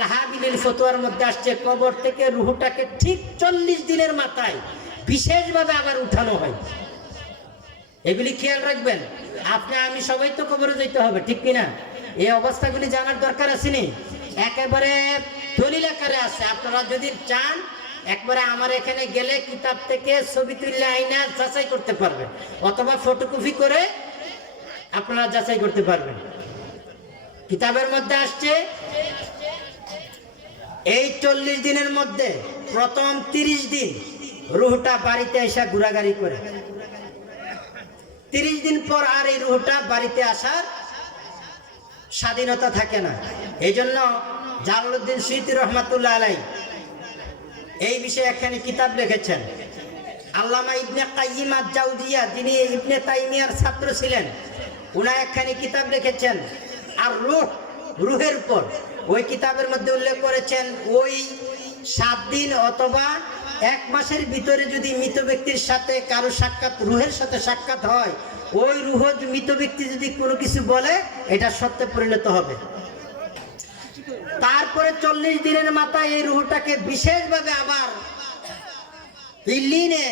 আল হাবিলিল ফতোয়ার মধ্যে আসছে কবর থেকে রুহটাকে ঠিক 40 দিনের মাথায় বিশেষভাবে আবার উঠানো হয়। এগুলি খেয়াল রাখবেন। আপনি আমি সবাই তো কবরে যেতে হবে, ঠিক কিনা? এই অবস্থাগুলি জানার দরকার আছে নি? একেবারে দলিল আকারে আছে। আপনারা যদি চান একবারে আমার এখানে গেলে কিতাব থেকে ছবি তুললে আইনা যাচাই করতে পারবেন, অথবা ফটোকপি করে আপনারা যাচাই করতে পারবেন। কিতাবের মধ্যে আসছে এই 40 দিনের মধ্যে প্রথম 30 দিন রুহটা বাড়িতে এসে ঘোরাঘুরি করে। 30 দিন পর আর এই রুহটা বাড়িতে আসার স্বাধীনতা থাকে না। এই জন্য জালালউদ্দিন সুয়ুতী রহমাতুল্লাহ আলাইহি এই বিষয়ে একখানি কিতাব লিখেছেন। আল্লামা ইবনে কাইয়িম আজ-জাওজিয়া, যিনি ইবনে তাইমিয়ার ছাত্র ছিলেন, উনি একখানি কিতাব লিখেছেন আর রুহের উপর। ওই কিতাবের মধ্যে উল্লেখ করেছেন ওই 7 দিন অথবা 1 মাসের ভিতরে যদি মৃত ব্যক্তির সাথে কারো সাক্ষাৎ, রুহের সাথে সাক্ষাৎ হয়, ওই রুহ মৃত ব্যক্তি যদি কোনো কিছু বলে এটা সত্যে পরিণত হবে। তারপরে 40 দিনের মাথায় এই রুহটাকে বিশেষভাবে আবার ইল্লিনে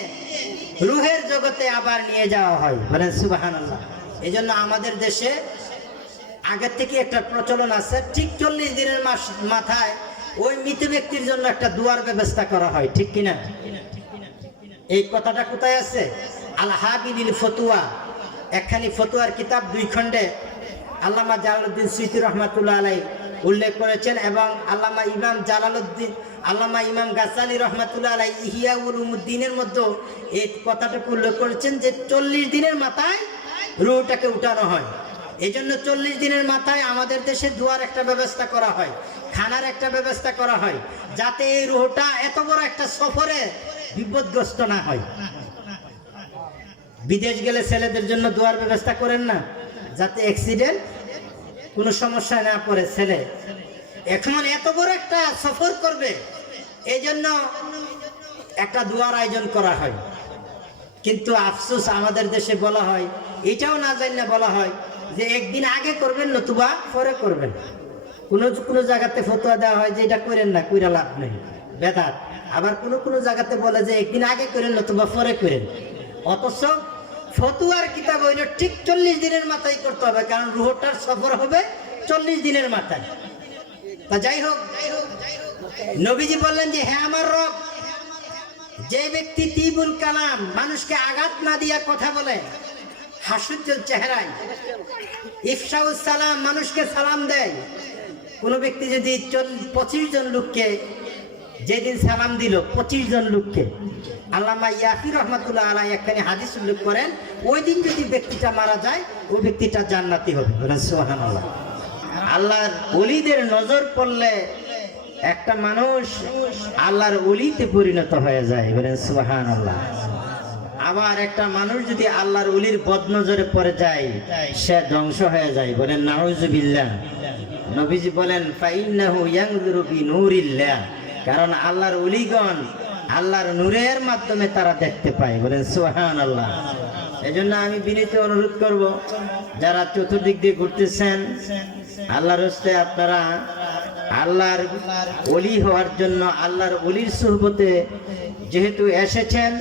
রুহের জগতে আবার নিয়ে যাওয়া হয়। বলেন সুবহানাল্লাহ। এই জন্য আমাদের দেশে আগের থেকে একটা প্রচলন আছে, ঠিক 40 দিনের মাথায় ওই মৃত ব্যক্তির জন্য একটা দুয়ার ব্যবস্থা করা হয়, ঠিক কিনা? এই কথাটা কোথায় আছে? আল হাবিলিল ফতুয়া, একখানি ফতুয়ার কিতাব 2 খণ্ডে আল্লামা জালালউদ্দিন সুয়ুতী রহমাতুল্লাহ আলাইহি উল্লেখ করেছেন, এবং আল্লামা ইমাম গাজ্জালী রহমাতুল্লাহ আলাইহি ইহইয়া উলুমুদ্দিনের মধ্যে এই কথাটাকে উল্লেখ করেছেন যে 40 দিনের মাথায় রুহটাকে উঠানো হয়। এই জন্য 40 দিনের মাথায় আমাদের দেশে দুয়ার একটা ব্যবস্থা করা হয়, খানার একটা ব্যবস্থা করা হয়, যাতে এই রুহটা এত বড় একটা সফরে বিপদগ্রস্ত না হয়। বিদেশ গেলে ছেলেদের জন্য দুয়ার ব্যবস্থা করেন না, যাতে অ্যাক্সিডেন্ট কোনো সমস্যা না পড়ে ছেলে। এখন এত বড় একটা সফর করবে, এই জন্য একটা দুয়ার আয়োজন করা হয়। কিন্তু আফসোস আমাদের দেশে বলা হয়, এটাও না জানি বলা হয় যে একদিন আগে করবেন নতুবা পরে করবেন। কোনো জায়গাতে ফতোয়া দেওয়া হয় যে এটা করেন না, কইরা লাভ নেই, বেদাত। আবার কোনো জায়গাতে বলে যে একদিন আগে করেন নতুবা পরে করেন। অথচ ফতুয়ার কিতাব হইল ঠিক 40 দিনের মাথায় করতে হবে, কারণ রুহটার সফর হবে 40 দিনের মাথায়। তা যাই হোক, নবীজি বললেন যে হে আমার রব, যে ব্যক্তি তিবুল কালাম, মানুষকে আঘাত না দিয়া কথা বলে, হাস্যোজ্জ্বল চেহারায়, ইফশাউস সালাম, মানুষকে সালাম দেয়। কোন ব্যক্তি যদি 25 জন লোককে যেদিন সালাম দিল, 25 জন লোককে, আল্লামা ইয়াফি রহমাতুল্লাহ আলাইহি একখানি হাদিস উল্লেখ করেন, ওই দিন যদি ব্যক্তিটা মারা যায়, ওই ব্যক্তিটা জান্নাতি হবে। সুবহানাল্লাহ। আল্লাহর ওলিদের নজর পড়লে একটা মানুষ আল্লাহর ওলিতে পরিণত হয়ে যায়। বলেন সুবহানাল্লাহ। আবার একটা মানুষ যদি আল্লাহর ওলির বদনজরে পড়ে যায়, সে ধ্বংস হয়ে যায়। বলেন নাউযুবিল্লাহ। নবীজি বলেন ফাইন্নাহু ইয়ানজুরু বিনুরিল্লাহ, কারণ আল্লাহর ওলিগণ আল্লাহর নূরের মাধ্যমে তারা দেখতে পায়। বলেন সুবহানাল্লাহ। এজন্য আমি বিনীত অনুরোধ করব, যারা চতুর্দিক দিয়ে ঘুরতেছেন, আল্লাহর রাস্তায় আপনারা আল্লাহর ওলি হওয়ার জন্য আল্লাহর ওলির সুহবতে যেহেতু এসেছেন,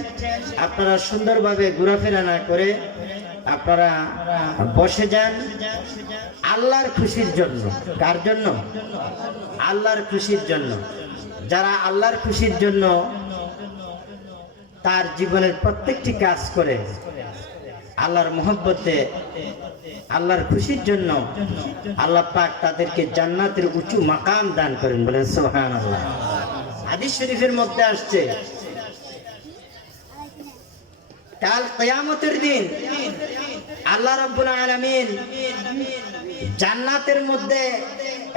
আপনারা সুন্দরভাবে ঘোরাফেরা না করে আপনারা বসে যান আল্লাহর খুশির জন্য। কার জন্য? আল্লাহর খুশির জন্য। যারা আল্লাহর খুশির জন্য তার জীবনের প্রত্যেকটি কাজ করে, আল্লাহর মহব্বতে, আল্লাহর খুশির জন্য, আল্লাহ পাক তাদেরকে জান্নাতের উঁচু মাকাম দান করেন। বলেন সুবহানাল্লাহ। হাদিস শরীফের মধ্যে আসছে, কাল কিয়ামতের দিন আল্লাহ রাব্বুল আলামিন জান্নাতের মধ্যে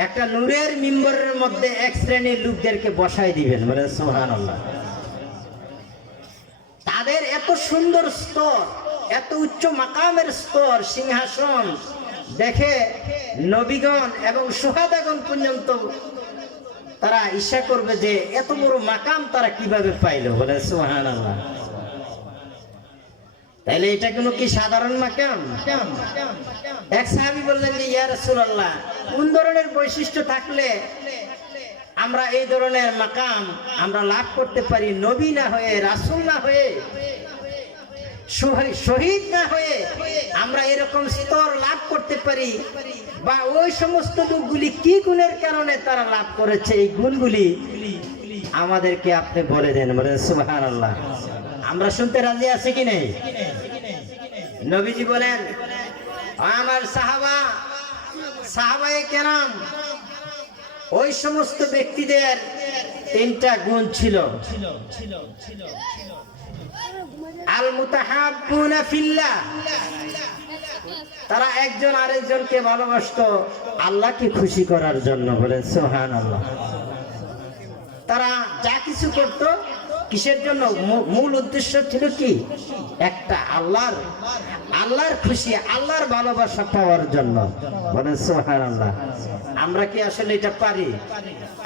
একটা নূরের মিম্বরের মধ্যে এক শ্রেণীর লোকদেরকে বসাই দিবেন। বলেন সুবহানাল্লাহ। তাদের এত সুন্দর স্তর, এত উচ্চ মাকামের স্তর, সিংহাসন দেখে নবীগণ এবং সুহাদাগণ পর্যন্ত তারা ঈর্ষা করবে যে এত বড় মাকাম তারা কিভাবে পাইলো। বলে সুবহানাল্লাহ। তাইলে এটা কোনো কি সাধারণ মাকাম? এক সাহাবী বললেন যে ইয়া রাসূলুল্লাহ, কোন ধরনের বৈশিষ্ট্য থাকলে আমরা এই ধরনের মাকাম আমরা লাভ করতে পারি নবী না হয়ে, রাসূল না হয়ে, শহীদ না হয়ে আমরা এরকম স্তর লাভ করতে পারি। বা ওই সমস্ত লোকগুলি কি গুণের কারণে তারা লাভ করেছে, এই গুণগুলি আমাদেরকে আপনি বলে দেন, বলেন সুবহানাল্লাহ। আমরা শুনতে রাজি আছি কি নেই? নবীজি বলেন, আমার সাহাবায়ে কেরাম, ওই সমস্ত ব্যক্তিদের তিনটা গুণ ছিল। আল মুতাহাব্বুনা ফিল্লাহ, তারা একজন আরেকজনকে ভালোবাসতো আল্লাহকে খুশি করার জন্য, বলেন সুবহানাল্লাহ। তারা যা কিছু করত কিসের জন্য? মূল উদ্দেশ্য ছিল কি? একটা আল্লাহর খুশি, আল্লাহর ভালোবাসা পাওয়ার জন্য, বলেন সুবহানাল্লাহ। আমরা কি আসলে এটা পারি?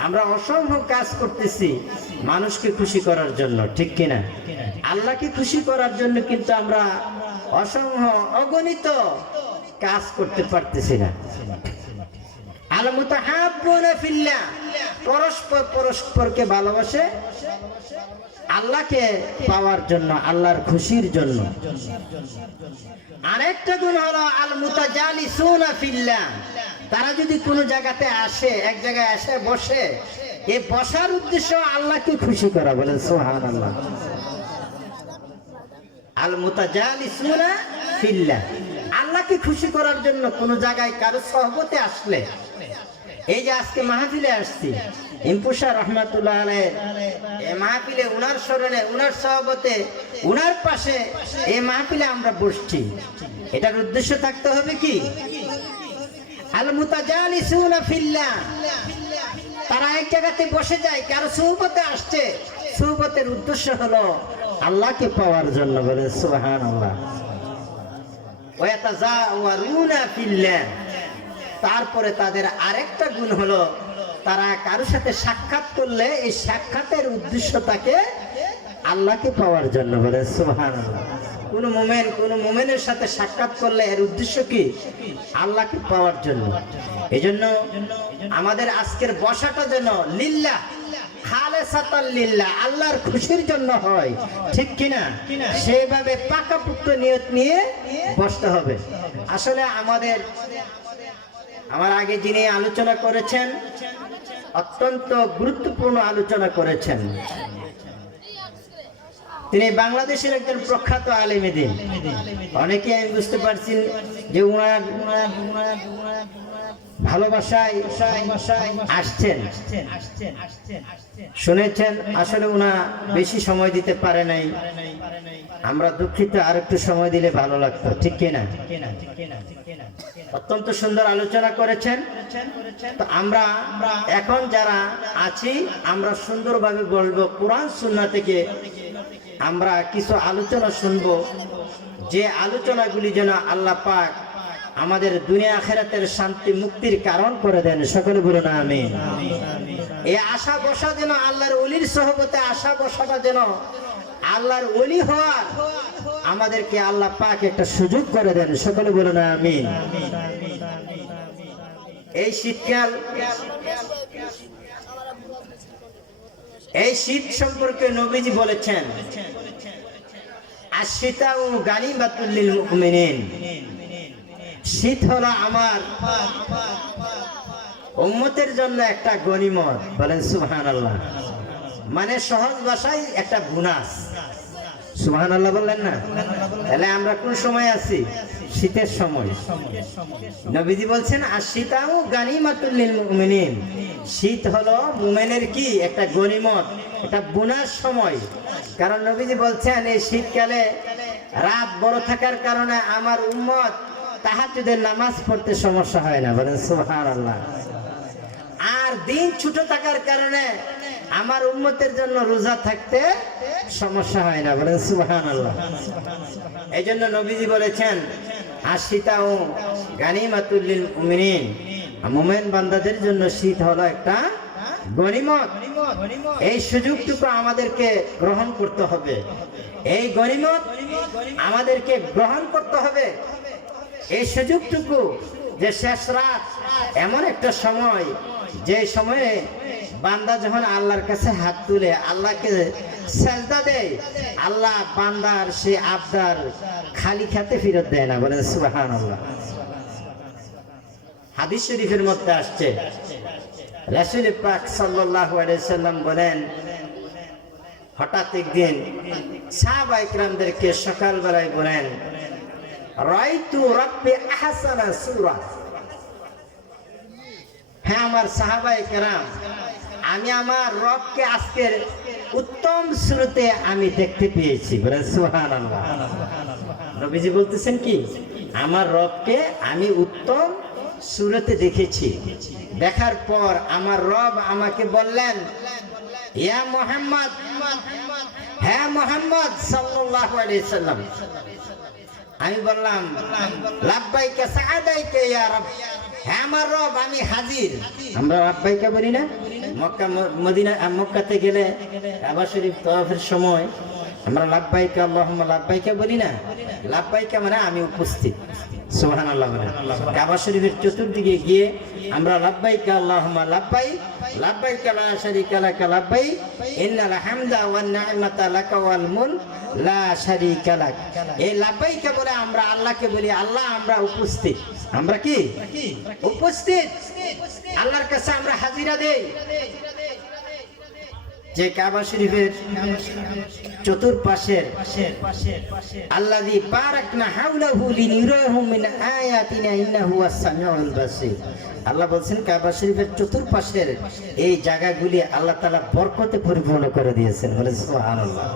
আমরা অসংখ্য কাজ করতেছি মানুষকে খুশি করার জন্য, ঠিক কিনা? আল্লাহকে খুশি করার জন্য কিন্তু আমরা অসংখ্য অগণিত কাজ করতে পারতেছি না। আল মুতাহাব্বুনা ফিল্লাহ, পরস্পরকে ভালোবাসে আল্লাহকে পাওয়ার জন্য, আল্লাহর খুশির জন্য। আরেকটা গুণ হলো আল মুতাজালিসুনা ফিল্লাহ, তারা যদি কোনো জায়গাতে আসে, এক জায়গায় এসে বসে, এই বসার উদ্দেশ্য আল্লাহকে খুশি করা, বলেন সুবহানাল্লাহ। আল মুতাজালিসুনা ফিল্লাহ, আল্লাহকে খুশি করার জন্য কোন জায়গায় কারো সহবতে আসলে, এই যে আজকে মাহফিলে আসছি, ইমপুশা রহমাতুল্লাহ আলাইহি এই মাহফিলে উনার স্মরণে, উনার সহবতে, উনার পাশে এই মাহফিলে আমরা বসছি, এটার উদ্দেশ্য থাকতে হবে কি? আল মুতাজালিসুনা ফিল্লাহ, তারা এক জায়গাতে বসে যায়, কারো সুহবতে আসছে, সুহবতের উদ্দেশ্য হলো আল্লাহকে পাওয়ার জন্য, বলে সুবহানাল্লাহ। ওয়া ইয়াতাজাওয়ারুনা ফিল্লাহ, তারপরে তাদের আরেকটা গুণ হলো তারা কারোর সাথে সাক্ষাৎ করলে এই সাক্ষাতের উদ্দেশ্য থাকে আল্লাহকে পাওয়ার জন্য, বলে সুবহানাল্লাহ। কোন মুমিনের সাথে সাক্ষাৎ করলে এর উদ্দেশ্য কি? আল্লাহকে পাওয়ার জন্য। এজন্য আমাদের আজকের বসাটা যেন লিল্লাহ, খালেসাতান লিল্লাহ, আল্লাহর খুশির জন্য হয়, ঠিক কিনা? সেইভাবে পাকাপোক্ত নিয়ত নিয়ে বসতে হবে। আসলে আমার আগে যিনি আলোচনা করেছেন অত্যন্ত গুরুত্বপূর্ণ আলোচনা করেছেন। তিনি বাংলাদেশের একজন প্রখ্যাত আলেম দ্বীন। অনেকে আমি বুঝতে পারছি যে উনার ভালোবাসায় আসছেন, শুনেছেন। আসলে উনা বেশি সময় দিতে পারে নাই, আমরা দুঃখিত, আর একটু সময় দিলে ভালো লাগতো, ঠিক কিনা? অত্যন্ত সুন্দর আলোচনা করেছেন। তো আমরা এখন যারা আছি আমরা সুন্দরভাবে বলবো, কোরআন সুন্নাহ থেকে আমরা কিছু আলোচনা শুনবো, যে আলোচনাগুলি যেন আল্লাহ পাক আমাদের দুনিয়া আখিরাতের শান্তি মুক্তির কারণ করে দেন। সকলে বলুন আমিন। এই আশা বসা যেন আল্লাহর ওলির সহবতে, আশা বসাটা যেন আল্লাহর ওলি হওয়ার আমাদেরকে আল্লাহ পাক একটা সুযোগ করে দেন। সকলে বলুন আমিন। এই শীতকাল, এই শীত সম্পর্কে নবীজি বলেছেন, আশ-শিতাউ গানিমাতুল লিল মুমিনিন, শীত হলো আমার উম্মতের জন্য একটা গনিমত, বলেন সুবহানাল্লাহ। মানে সহজ ভাষায় একটা বোনাস। সুবহানাল্লাহ বললেন না? তাহলে আমরা কোন সময় আছি? শীতের সময়। নবীজি বলছেন আশ-শিতাউ গানিমাতুল লিল মুমিনিন, শীত হলো মুমিনের কি একটা গনিমত, একটা বোনাস সময়। কারণ নবীজি বলছেন এই শীতকালে রাত বড় থাকার কারণে আমার উম্মত তাহাজ্জুদের নামাজ পড়তে সমস্যা হয় না, বলেন সুবহানাল্লাহ। আর দিন ছোট থাকার কারণে আমার উম্মতের জন্য রোজা থাকতে সমস্যা হয় না, বলেন সুবহানাল্লাহ। এই জন্য নবীজি বলেছেন আশ-শিতাউ গানিমাতুল লিল মুমিনিন, মুমিন বান্দাদের জন্য শীত হলো একটা গনিমত। এই সুযোগটুকু আমাদেরকে গ্রহণ করতে হবে, এই গনিমত আমাদেরকে গ্রহণ করতে হবে। এই সুযোগটুকু যে শেষ রাত এমন একটা সময়, যে সময়ে বান্দা যখন আল্লাহর কাছে হাত তুলে আল্লাহকে সেজদা দেয়, আল্লাহ বান্দার সে আবদার খালি খাতে ফেরত দেয় না। বলেন সুবহানাল্লাহ। হাদিস শরীফের মধ্যে আসছে, রাসূল পাক সাল্লাল্লাহু আলাইহি সাল্লাম বলেন, হঠাৎ একদিন সাহাবায়ে কিরামদেরকে সকালবেলায় বলেন, রাইতু রাব্বি আহসানা সূরা। হ্যাঁ আমার সাহাবায়ে কেরাম, আমি আমার রবকে আজকের উত্তম সুরতে আমি দেখতে পেয়েছি। বলেন সুবহানাল্লাহ। নবীজি বলতেছেন কি, আমার রবকে আমি উত্তম সুরতে দেখেছি। দেখার পর আমার রব আমাকে বললেন, ইয়া মুহাম্মদ, হ্যাঁ মুহাম্মদ সাল্লাল্লাহু আলাইহি সাল্লাম। আমি বললাম, লাব্বাইকা সাআদাইকা ইয়া রব। হ্যাঁ আমার রব, আমি হাজির। আমরা লাব্বাইকা বলি না? মক্কা মদিনা মক্কাতে গেলে কাবা শরীফ তওয়াফের সময় আমরা লাব্বাইকা আল্লাহুম্মা লাব্বাইকা বলি না? লাব্বাইকা মানে আমি উপস্থিত। সুবহানাল্লাহ। কাবা শরীফের চতুর্দিকে গিয়ে আমরা লাব্বাইকা আল্লাহুম্মা লাব্বাইক, লাব্বাইকা লা শারীকা লাকা লাব্বাইক, ইন্নাল হামদা ওয়ান নি'মাতা লাকা ওয়াল মুলক লা শারীকা লাক। এই লাব্বাইকা বলে আমরা আল্লাহকে বলি, আল্লাহ আমরা উপস্থিত। আমরা কি উপস্থিত? আল্লাহর কাছে আমরা হাজিরা দেই। যে কাবা শরীফের চতুর্পাশের আল্লাযী বারাকনা হাওলাহু লিনুরাহু মিন আয়াতিনা ইন্নাহু হুয়াস সামিউল বাসীর। আল্লাহ বলছেন কাবা শরীফের চতুর্পাশের এই জায়গাগুলি আল্লাহ তাআলা বরকতে পরিপূর্ণ করে দিয়েছেন। বলে সুবহানাল্লাহ।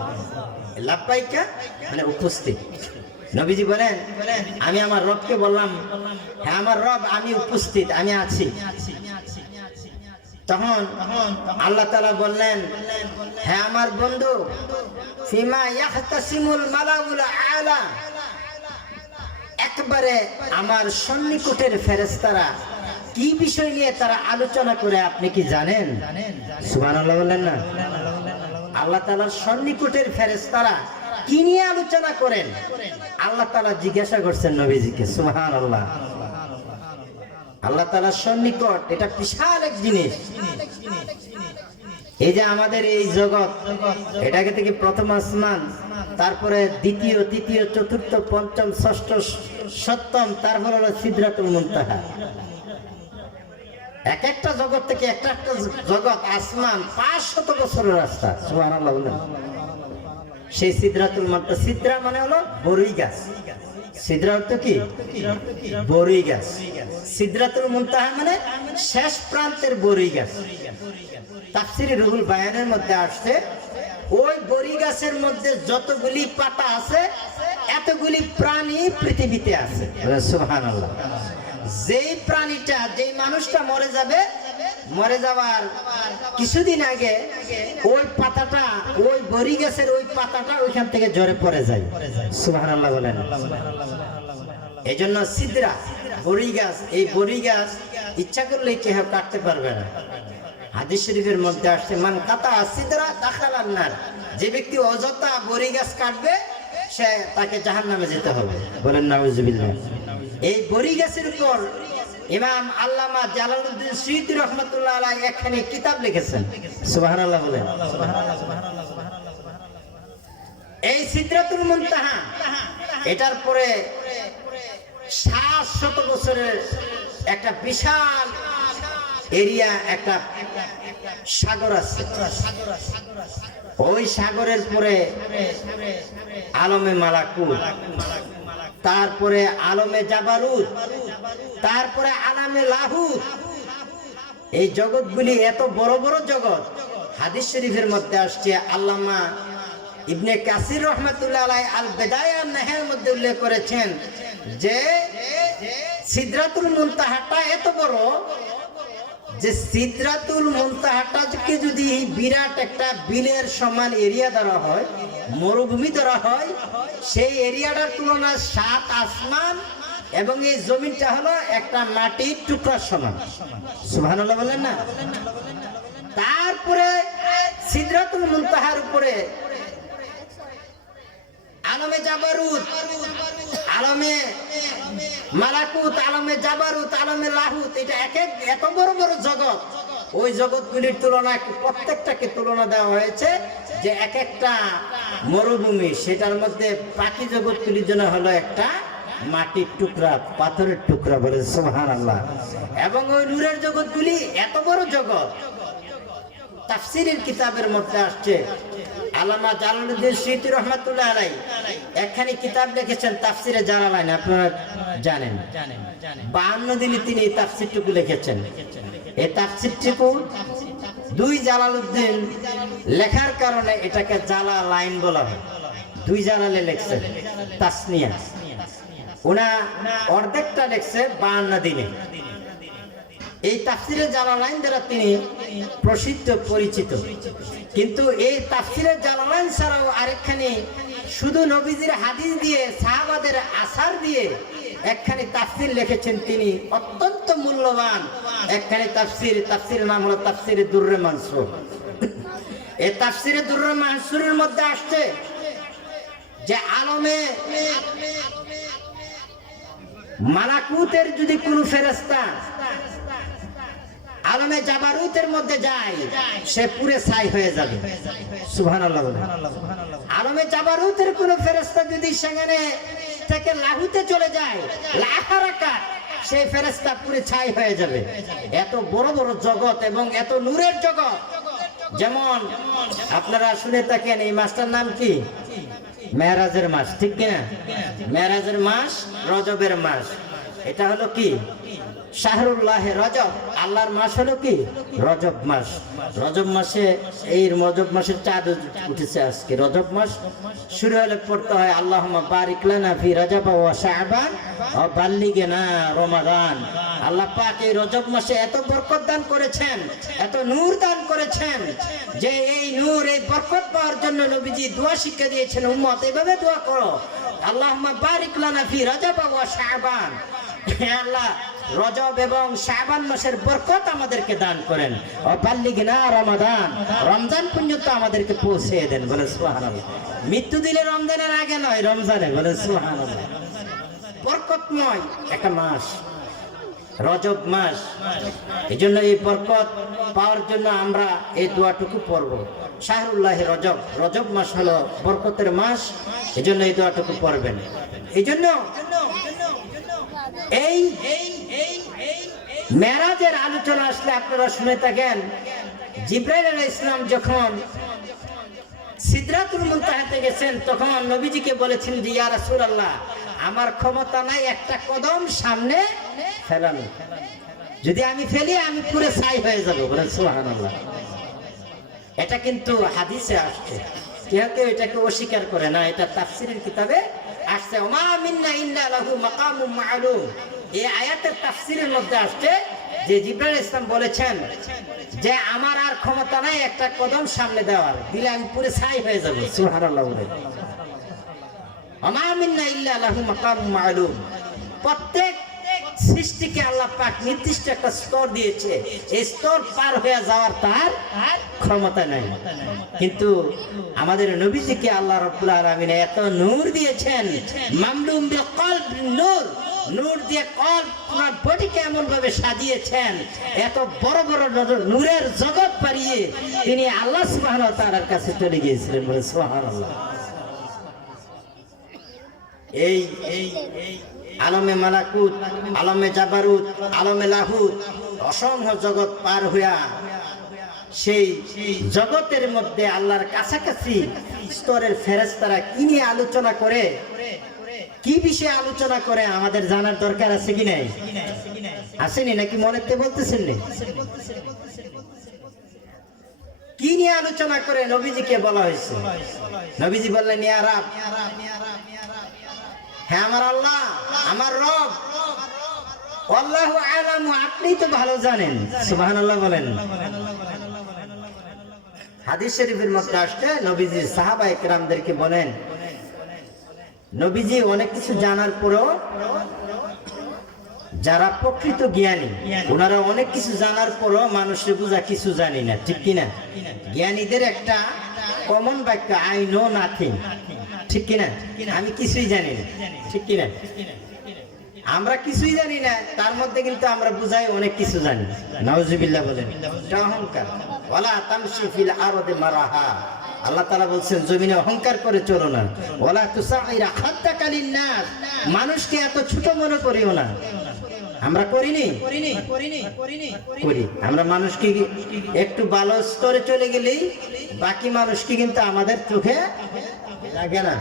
লাব্বাইকা মানে উপস্থিত। নবীজি বলেন, আমি আমার রবকে বললাম, হ্যাঁ আমার রব আমি উপস্থিত, আমি আছি। তখন আল্লাহ তাআলা বললেন, হ্যাঁ আমার বন্ধু, ফিমা ইয়াহতাসিমুল মালাউল আলা, একবারে আমার সন্নিকটের ফেরেশতারা কি বিষয় নিয়ে তারা আলোচনা করে আপনি কি জানেন? সুবহানাল্লাহ বলেন না? আল্লাহ তাআলার সন্নিকটের ফেরেশতারা কি নিয়ে আলোচনা করেন? আল্লাহ তাআলা জিজ্ঞাসা করছেন নবীজিকে। সুবহানাল্লাহ। আল্লাহ তাআলার সন্নিকট এটা বিশাল এক জিনিস। এই যে আমাদের এই জগৎ, এটাকে থেকে প্রথম আসমান, তারপরে দ্বিতীয়, তৃতীয়, চতুর্থ, পঞ্চম, ষষ্ঠ, সপ্তম, তারপর হলো সিদরাতুল মুনতাহা। এক একটা জগৎ থেকে একটা একটা জগৎ, আসমান 500 বছরের রাস্তা। সুবহানাল্লাহ বলেন। সেই সিদরাতুল মুনতাহা, সিদরা মানে হলো বরই গাছ। সিদরা অর্থ কি? বরই গাছ। সিদরাতুল মুনতাহা মানে শেষ প্রান্তের বরই গাছ। তাফসীরে রুহুল বায়ানের মধ্যে আসছে, ওই বরই গাছের মধ্যে যতগুলি পাতা আছে এতগুলি প্রাণী পৃথিবীতে আছে। সুবহানাল্লাহ। যেই প্রাণীটা, যেই মানুষটা মরে যাবে, মরে যাওয়ার কিছুদিন আগে ওই পাতাটা, ওই বরই গাছের ওই পাতাটা ওইখান থেকে ঝরে পড়ে যায়। সুবহানাল্লাহ বলেন। এই জন্য সিদরা বরই গাছ, এই বরই গাছ ইচ্ছা করলে কেউ কাটতে পারবে না। হাদিস শরীফের মধ্যে আসছে, মান কাতা সিদরা দাখালান নার। যে ব্যক্তি অযথা বরই গাছ কাটবে সে তাকে জাহান্নামে যেতে হবে। বলেন নাউজুবিল্লাহ। এই বরই গাছের উপর ইমাম আল্লামা জালালউদ্দিন সুয়ুতী রাহমাতুল্লাহ আলাইহি একখানি কিতাব লিখেছেন। সুবহানাল্লাহ বলেন। এই সিদরাতুল মুনতাহা, এটার পরে 700 বছরের একটা বিশাল এরিয়া, একটা সাগর আছে। ওই সাগরের পরে আলমে মালাকুত, তারপরে আলমে জাবারুত, তারপরে আলামে লাহুত। এই জগৎগুলি এত বড় বড় জগৎ। হাদিস শরীফের মধ্যে আসছে, আল্লামা ইবনে কাসির রহমাতুল্লাহ আলাইহি আল বিদায়া ওয়ান নিহায়ার মধ্যে উল্লেখ করেছেন যে সিদরাতুল মুনতাহাটা এত বড় যে সিদরাতুল মুনতাহাটাকে যদি বিরাট একটা বিলের সমান এরিয়া ধরা হয়, মরুভূমি ধরা হয়, সেই এরিয়াটার তুলনায় 7 আসমান এবং এই জমিনটা হলো একটা মাটির টুকরার সমান। সুবহানাল্লাহ বলেন না? তারপরে সিদরাতুল মুনতাহার উপরে আলমে জাবারুত, আলমে মালাকুত, আলমে জাবারুত, আলমে লাহুত, এটা এক এক এত বড় বড় জগৎ। ওই জগৎগুলির তুলনায় প্রত্যেকটাকে তুলনা দেওয়া হয়েছে যে এক একটা মরুভূমি, সেটার মধ্যে বাকি জগৎগুলির জন্য হলো একটা মাটির টুকরা, পাথরের টুকরা, বলে সুবহানাল্লাহ। এবং ওই নূরের জগৎগুলি এত বড় জগৎ। তাফসীরের কিতাবের মধ্যে আসছে, আল্লামা জালালউদ্দিন সূয়ুতী রাহমাতুল্লাহ আলাইহি একখানি কিতাব লিখেছেন তাফসীরে জালালাইন, আপনারা জানেন। 52 দিনে তিনি এই তাফসীরটুকু লিখেছেন। এই তাফসীরটুকু দুই জালালউদ্দিন লেখার কারণে এটাকে জালালাইন বলা হয়। দুই জালালে লিখছেন, তাসনিয়া। ওনা অর্ধেকটা লিখছে 52 দিনে। এই তাফসীরে জালালাইন দ্বারা তিনি প্রসিদ্ধ, পরিচিত। কিন্তু এই তাফসীরে জালালাইন ছাড়াও আরেকখানি শুধু নবীজির হাদিস দিয়ে, সাহাবাদের আসার দিয়ে একখানি তাফসীর লিখেছেন তিনি, অত্যন্ত মূল্যবান একখানি তাফসীর। তাফসীরের নাম হলো তাফসীরে দুররে মানসুর। এই তাফসীরে দুররে মানসুরের মধ্যে আসছে যে আলমে মালাকুতের যদি কোনো ফেরেশতা আলমে জাবারুতের মধ্যে যায়, সে পুরে ছাই হয়ে যাবে। সুবহানাল্লাহ। আলমে জাবারুতের কোন ফেরেশতা যদি সেখানে থেকে লাহুতে চলে যায়, লাহারাকাত, সেই ফেরেশতা পুরে ছাই হয়ে যাবে। এত বড় বড় জগৎ এবং এত নূরের জগৎ। যেমন আপনারা শুনে থাকেন, এই মাসটার নাম কি? মেরাজের মাস, ঠিক কিনা? মেরাজের মাস, রজবের মাস। এটা হলো কি? শাহরুল্লাহ রজব, আল্লাহর মাস হলো কি? রজব মাস। রজব মাসে, এই রজব মাসের চাঁদ উঠেছে আজকে। রজব মাস শুরু হলে পড়তে হয় আল্লাহুম্মা বারিক লানা ফি রজব ওয়া শাবান ওয়া বাল্লিগনা রমাদান। আল্লাহ পাক এই রজব মাসে এত বরকত দান করেছেন, এত নূর দান করেছেন, যে এই নূর, এই বরকত পাওয়ার জন্য নবীজি দোয়া শিক্ষা দিয়েছেন, উম্মত এইভাবে দোয়া করো, আল্লাহুম্মা বারিক লানা ফি রজব ওয়া শাবান। হে আল্লাহ, রজব এবং শাবান মাসের বরকত আমাদেরকে দান করেন। ও বাল্লিগনা রমাদান, রমজান পর্যন্ত আমাদেরকে পৌঁছে দেন, বলে সুবহানাল্লাহ। মৃত্যু দিলে রমজানের আগে নয়, রমজানে, বলে সুবহানাল্লাহ। বরকতময় একটা মাস রজব মাস। এই জন্য এই বরকত পাওয়ার জন্য আমরা এই দোয়াটুকু পড়ব। শাহরুল্লাহ রজব, রজব মাস হলো বরকতের মাস, এই জন্য এই দোয়াটুকু পড়বেন। এই জন্য এই মেরাজের আলোচনা আসলে আপনারা শুনে থাকেন, জিবরাইল আলাইহিস সালাম যখন সিদরাতুল মুনতাহাতে গেছেন, তখন নবীজিকে বলেছেন যে ইয়া রাসূলুল্লাহ, আমার ক্ষমতা নাই একটা কদম সামনে ফেলানো, যদি আমি ফেলি আমি পুরো ছাই হয়ে যাব, বলেন সুবহানাল্লাহ। এটা কিন্তু হাদিসে আসছে, কেউ এটাকে অস্বীকার করে না, এটা তাফসীরের কিতাবে আসছে। ওমা মিন্না ইল্লা লাহু মাকামুম মা'লুম। এই আয়াতের তাফসীরের মধ্যে আসছে যে জিবরাইল আলাইহিস সালাম বলেছেন যে আমার আর ক্ষমতা নাই একটা কদম সামনে দেওয়ার, দিলে আমি পুরো ছাই হয়ে যাব। সুবহানাল্লাহ। ওমা মিন্না ইল্লা লাহু মাকামুম মা'লুম। প্রত্যেক সৃষ্টিকে আল্লাহ পাক নির্দিষ্ট একটা স্তর দিয়েছে, এই স্তর পার হয়ে যাওয়ার তার ক্ষমতা নাই। কিন্তু আমাদের নবীজিকে আল্লাহ রাব্বুল আলামিন এত নূর দিয়েছেন, মামলুম বিল কলব নূর, নূর দিয়ে কলব, পুরো বডিকে এমন ভাবে সাজিয়েছেন, এত বড় বড় নূরের জগৎ পারিয়ে তিনি আল্লাহ সুবহানাহু ওয়া তাআলার কাছে চলে গিয়েছিলেন, বলে সুবহানাল্লাহ। এই আলমে মালাকুত, আলমে জাবারুত, আলমে লাহুত, অসংখ্য জগৎ পার হইয়া সেই জগতের মধ্যে আল্লাহর কাছাকাছি স্তরের ফেরেশতারা কি নিয়ে আলোচনা করে, কি বিষয়ে আলোচনা করে, আমাদের জানার দরকার আছে কি নাই? আসেনি নাকি মনেতে বলতেছেন? কি নিয়ে আলোচনা করে নবীজিকে বলা হয়েছে? নবীজি বললেন ইয়া রাব, হ্যাঁ আমার আল্লাহ, আমার রব, আল্লাহু আ'লামু, আপনি তো ভালো জানেন। সুবহানাল্লাহ বলেন। হাদিস শরীফের মধ্যে আসছে, নবীজি সাহাবায়ে কেরামদেরকে বলেন, নবীজি অনেক কিছু জানার পরেও যারা প্রকৃত জ্ঞানী, ওনারা অনেক কিছু জানার পরেও মানুষের বুঝা কিছু জানি না, ঠিক কিনা? জ্ঞানীদের একটা কমন বাক্য, আই নো নাথিং, ঠিক কিনা? আমি কিছুই জানি না, ঠিক কিনা? আমরা কিছুই জানি না, তার মধ্যে কিন্তু আমরা বুঝাই অনেক কিছু জানি। নাউজুবিল্লাহ বলেন, এটা অহংকার। ওয়ালা তামশি ফিল আরদি মারাহা, আল্লাহ তাআলা বলছেন জমিনে অহংকার করে চলো না। ওয়ালা তুসাইরা খাদ্দাকা লিন্নাস, মানুষকে এত ছোট মনে করিও না। আমরা করি। আমরা মানুষকে একটু ভালো স্তরে চলে গেলেই বাকি মানুষকে কিন্তু আমাদের চোখে লাগে না।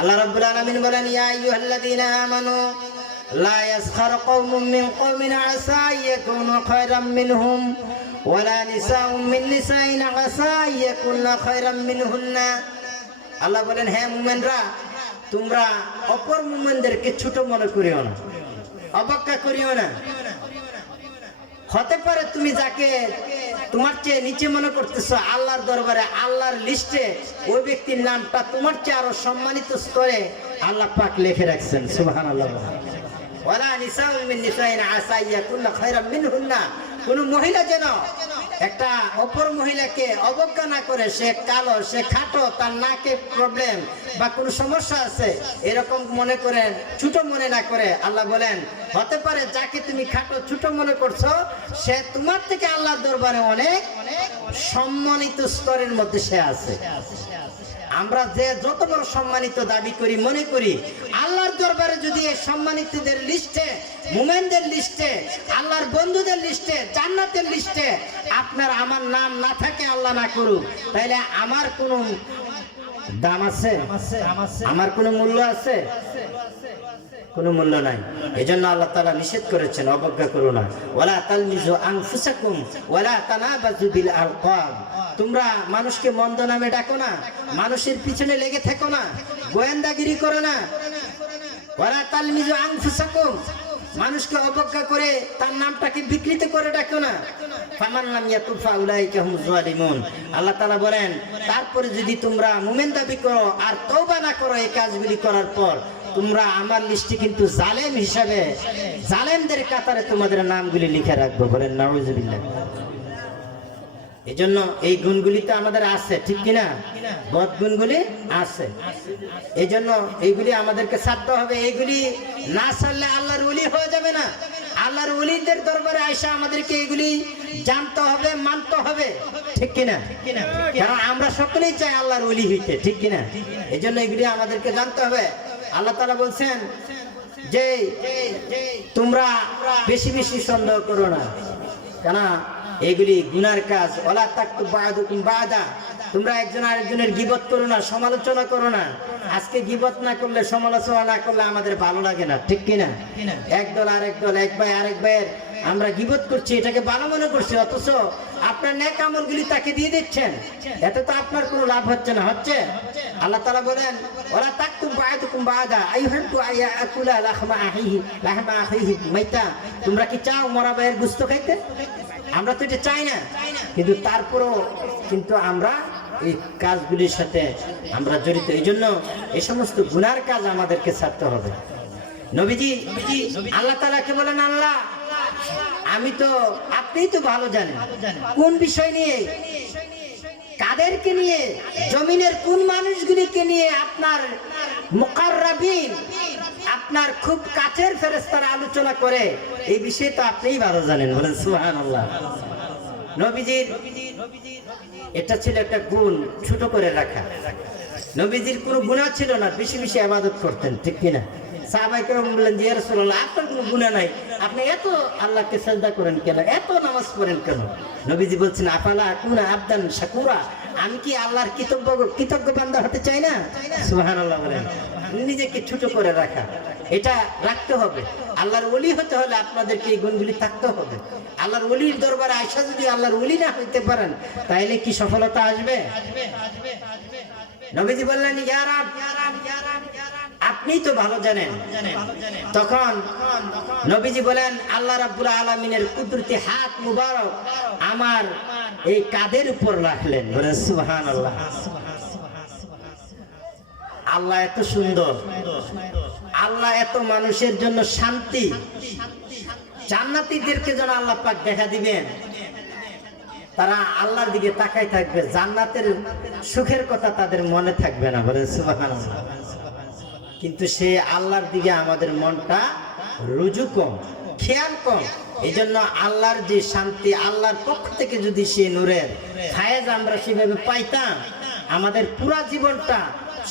আল্লাহ রাব্বুল আলামিন বলেন, ইয়া আইয়ুহাল্লাযীনা আমানু লা ইয়াসখার কওমুম মিন কওমিন আসা ইয়াকুনু খায়রাম মিনহুম ওয়ালা নিসাউম মিন নিসাইন আসা ইয়াকুনু খায়রাম মিনহুন্না। আল্লাহ বলেন, হে মুমিনরা, তোমরা অপর মুমিনদেরকে ছোট মনে করিও না, অবজ্ঞা করিও না। হতে পারে তুমি যাকে তোমার চেয়ে নিচে মনে করতেছো, আল্লাহর দরবারে আল্লাহর লিস্টে ওই ব্যক্তির নামটা তোমার চেয়ে আরো সম্মানিত স্তরে আল্লাহ পাক লিখে রাখছেন। সুবহানাল্লাহ। ওয়ালা নিসাউম মিন নিসাইন আসা ইয়াকুনু খায়রাম মিনহুন্না, কোন মহিলা যেন একটা অপর মহিলাকে অবজ্ঞা না করে, সে কালো, সে খাটো, তার নাকে প্রবলেম বা কোনো সমস্যা আছে এরকম মনে করেন, ছোট মনে না করে। আল্লাহ বলেন, হতে পারে যাকে তুমি খাটো ছোট মনে করছো সে তোমার থেকে আল্লাহর দরবারে অনেক সম্মানিত স্তরের মধ্যে সে আছে। আমরা যে যত বড় সম্মানিত দাবি করি, মনে করি, আল্লাহর দরবারে যদি এই সম্মানিতদের লিস্টে, মুমিনদের লিস্টে, আল্লাহর বন্ধুদের লিস্টে, জান্নাতের লিস্টে আপনার আমার নাম না থাকে, আল্লাহ না করুক, তাইলে আমার কোনো দাম আছে? আমার কোনো মূল্য আছে? কোনো মূল্য নাই। এজন্য আল্লাহ তাআলা নিষেধ করেছেন, অবজ্ঞা করো না। ওয়ালা তালমিজু আনফুসাকুম ওয়ালা তানাবাজু বিল আলকাব, তোমরা মানুষকে মন্দ নামে ডাকো না, মানুষের পিছনে লেগে থেকো না, গোয়েন্দাগিরি করো না। ওয়ালা তালমিজু আনফুসাকুম, মানুষকে অবজ্ঞা করে তার নামটাকে বিকৃত করে ডাকো না। ফামান লাম ইয়াতুব ফাউলাইকা হুম যালিমুন, আল্লাহ তাআলা বলেন, তারপরে যদি তোমরা মুমিন দাবি করো আর তওবা না করো এই কাজগুলি করার পর, তোমরা আমার লিস্টে কিন্তু জালেম হিসাবে, জালেমদের কাতারে তোমাদের নামগুলি লিখে রাখবো। বলেন নাউজুবিল্লাহ। এজন্য এই গুণগুলি তো আমাদের আছে, ঠিক কিনা? বদ গুণগুলি আছে, এজন্য এইগুলি আমাদেরকে ছাড়তে হবে। এইগুলি না ছাড়লে আল্লাহর ওলি হয়ে যাবে না। আল্লাহর ওলিদের দরবারে আয়সা আমাদেরকে এগুলি জানতে হবে, মানতে হবে, ঠিক কিনা? কারণ আমরা সকলেই চাই আল্লাহর ওলি হইতে, ঠিক কিনা? এজন্য এগুলি আমাদেরকে জানতে হবে। আল্লাহ তাআলা বলছেন যে তোমরা বেশি বেশি সন্দেহ করো না, কেন এগুলি গুনার কাজ। ওয়ালা তাকতুব বা'দুকুম বা'দা, তোমরা একজন আরেকজনের গীবত করো না, সমালোচনা করো না। আজকে গীবত না করলে, সমালোচনা না করলে আমাদের ভালো লাগে না, ঠিক কিনা? একদল আরেক দল, এক ভাই আরেক ভাইয়ের আমরা গীবত করছি, এটাকে ভালো মনে করছি, অথচ আপনার নেক আমলগুলি তাকে দিয়ে দিচ্ছেন, এতে তো আপনার কোনো লাভ হচ্ছে না। হচ্ছে? আল্লাহ তাআলা বলেন, ওয়ালা তাকতুব বা'দুকুম বা'দা আইয়ুহিব্বু আয়াকুলা লাহমা আখিহি মাইতা, তোমরা কি চাও মরা ভাইয়ের গোশত খাইতে? আমরা তো এটা চাই না, কিন্তু তারপরও কিন্তু আমরা এই কাজগুলির সাথে আমরা জড়িত। এই জন্য এই সমস্ত গুনার কাজ আমাদেরকে ছাড়তে হবে। নবীজি আল্লাহ তাআলাকে বলেন, আল্লাহ আমি তো, আপনিই তো ভালো জানেন কোন বিষয় নিয়ে, কাদেরকে নিয়ে, জমিনের কোন মানুষগুলিকে নিয়ে আপনার মুকাররাবিন, আপনার খুব কাছের ফেরেশতারা আলোচনা করে, এই বিষয়ে তো আপনিই ভালো জানেন। বলেন সুবহানাল্লাহ। নবীজির এটা ছিল একটা গুণ, ছোট করে রাখা। নবীজির কোনো গুনাহ ছিল না, বেশি বেশি ইবাদত করতেন, ঠিক কিনা? সাহাবায়ে কেরাম বললেন যে ইয়া রাসূলুল্লাহ, আপনার কোনো গুনাহ নাই, আপনি এত আল্লাহকে সিজদা করেন কেন, এত নামাজ পড়েন কেন? নবীজি বলছেন, আফালা আকুনা আবদান শাকুরা, আমি কি আল্লাহর কৃতজ্ঞ বান্দা হতে চাই না? সুবহানাল্লাহ বলেন। নিজেকে ছোট করে রাখা, এটা রাখতে হবে। আল্লাহর ওলি হতে হলে আপনাদেরকে এই গুণগুলি থাকতে হবে। আল্লাহর ওলির দরবারে আয়সা যদি আল্লাহর ওলি না হইতে পারেন, তাইলে কি সফলতা আসবে? নবীজি বললেন, ইয়া রাব, আপনিই তো ভালো জানেন। তখন নবীজি বলেন, আল্লাহ রাব্বুল আলামিনের কুদরতি হাত মুবারক আমার এই কাঁধের উপর রাখলেন। বলেন সুবহানাল্লাহ। আল্লাহ এত সুন্দর, আল্লাহ এত মানুষের জন্য শান্তি, জান্নাতীদেরকে যেন আল্লাহ পাক দেখা দিবেন, তারা আল্লাহর দিকে তাকাই থাকবে, জান্নাতের সুখের কথা তাদের মনে থাকবে না। বলেন সুবহানাল্লাহ। কিন্তু সে আল্লাহর দিকে আমাদের মনটা রুজু কম, খেয়াল কম। এই জন্য আল্লাহর যে শান্তি, আল্লাহর পক্ষ থেকে যদি সে নূরের ফায়েজ আমরা সেভাবে পাইতাম, আমাদের পুরা জীবনটা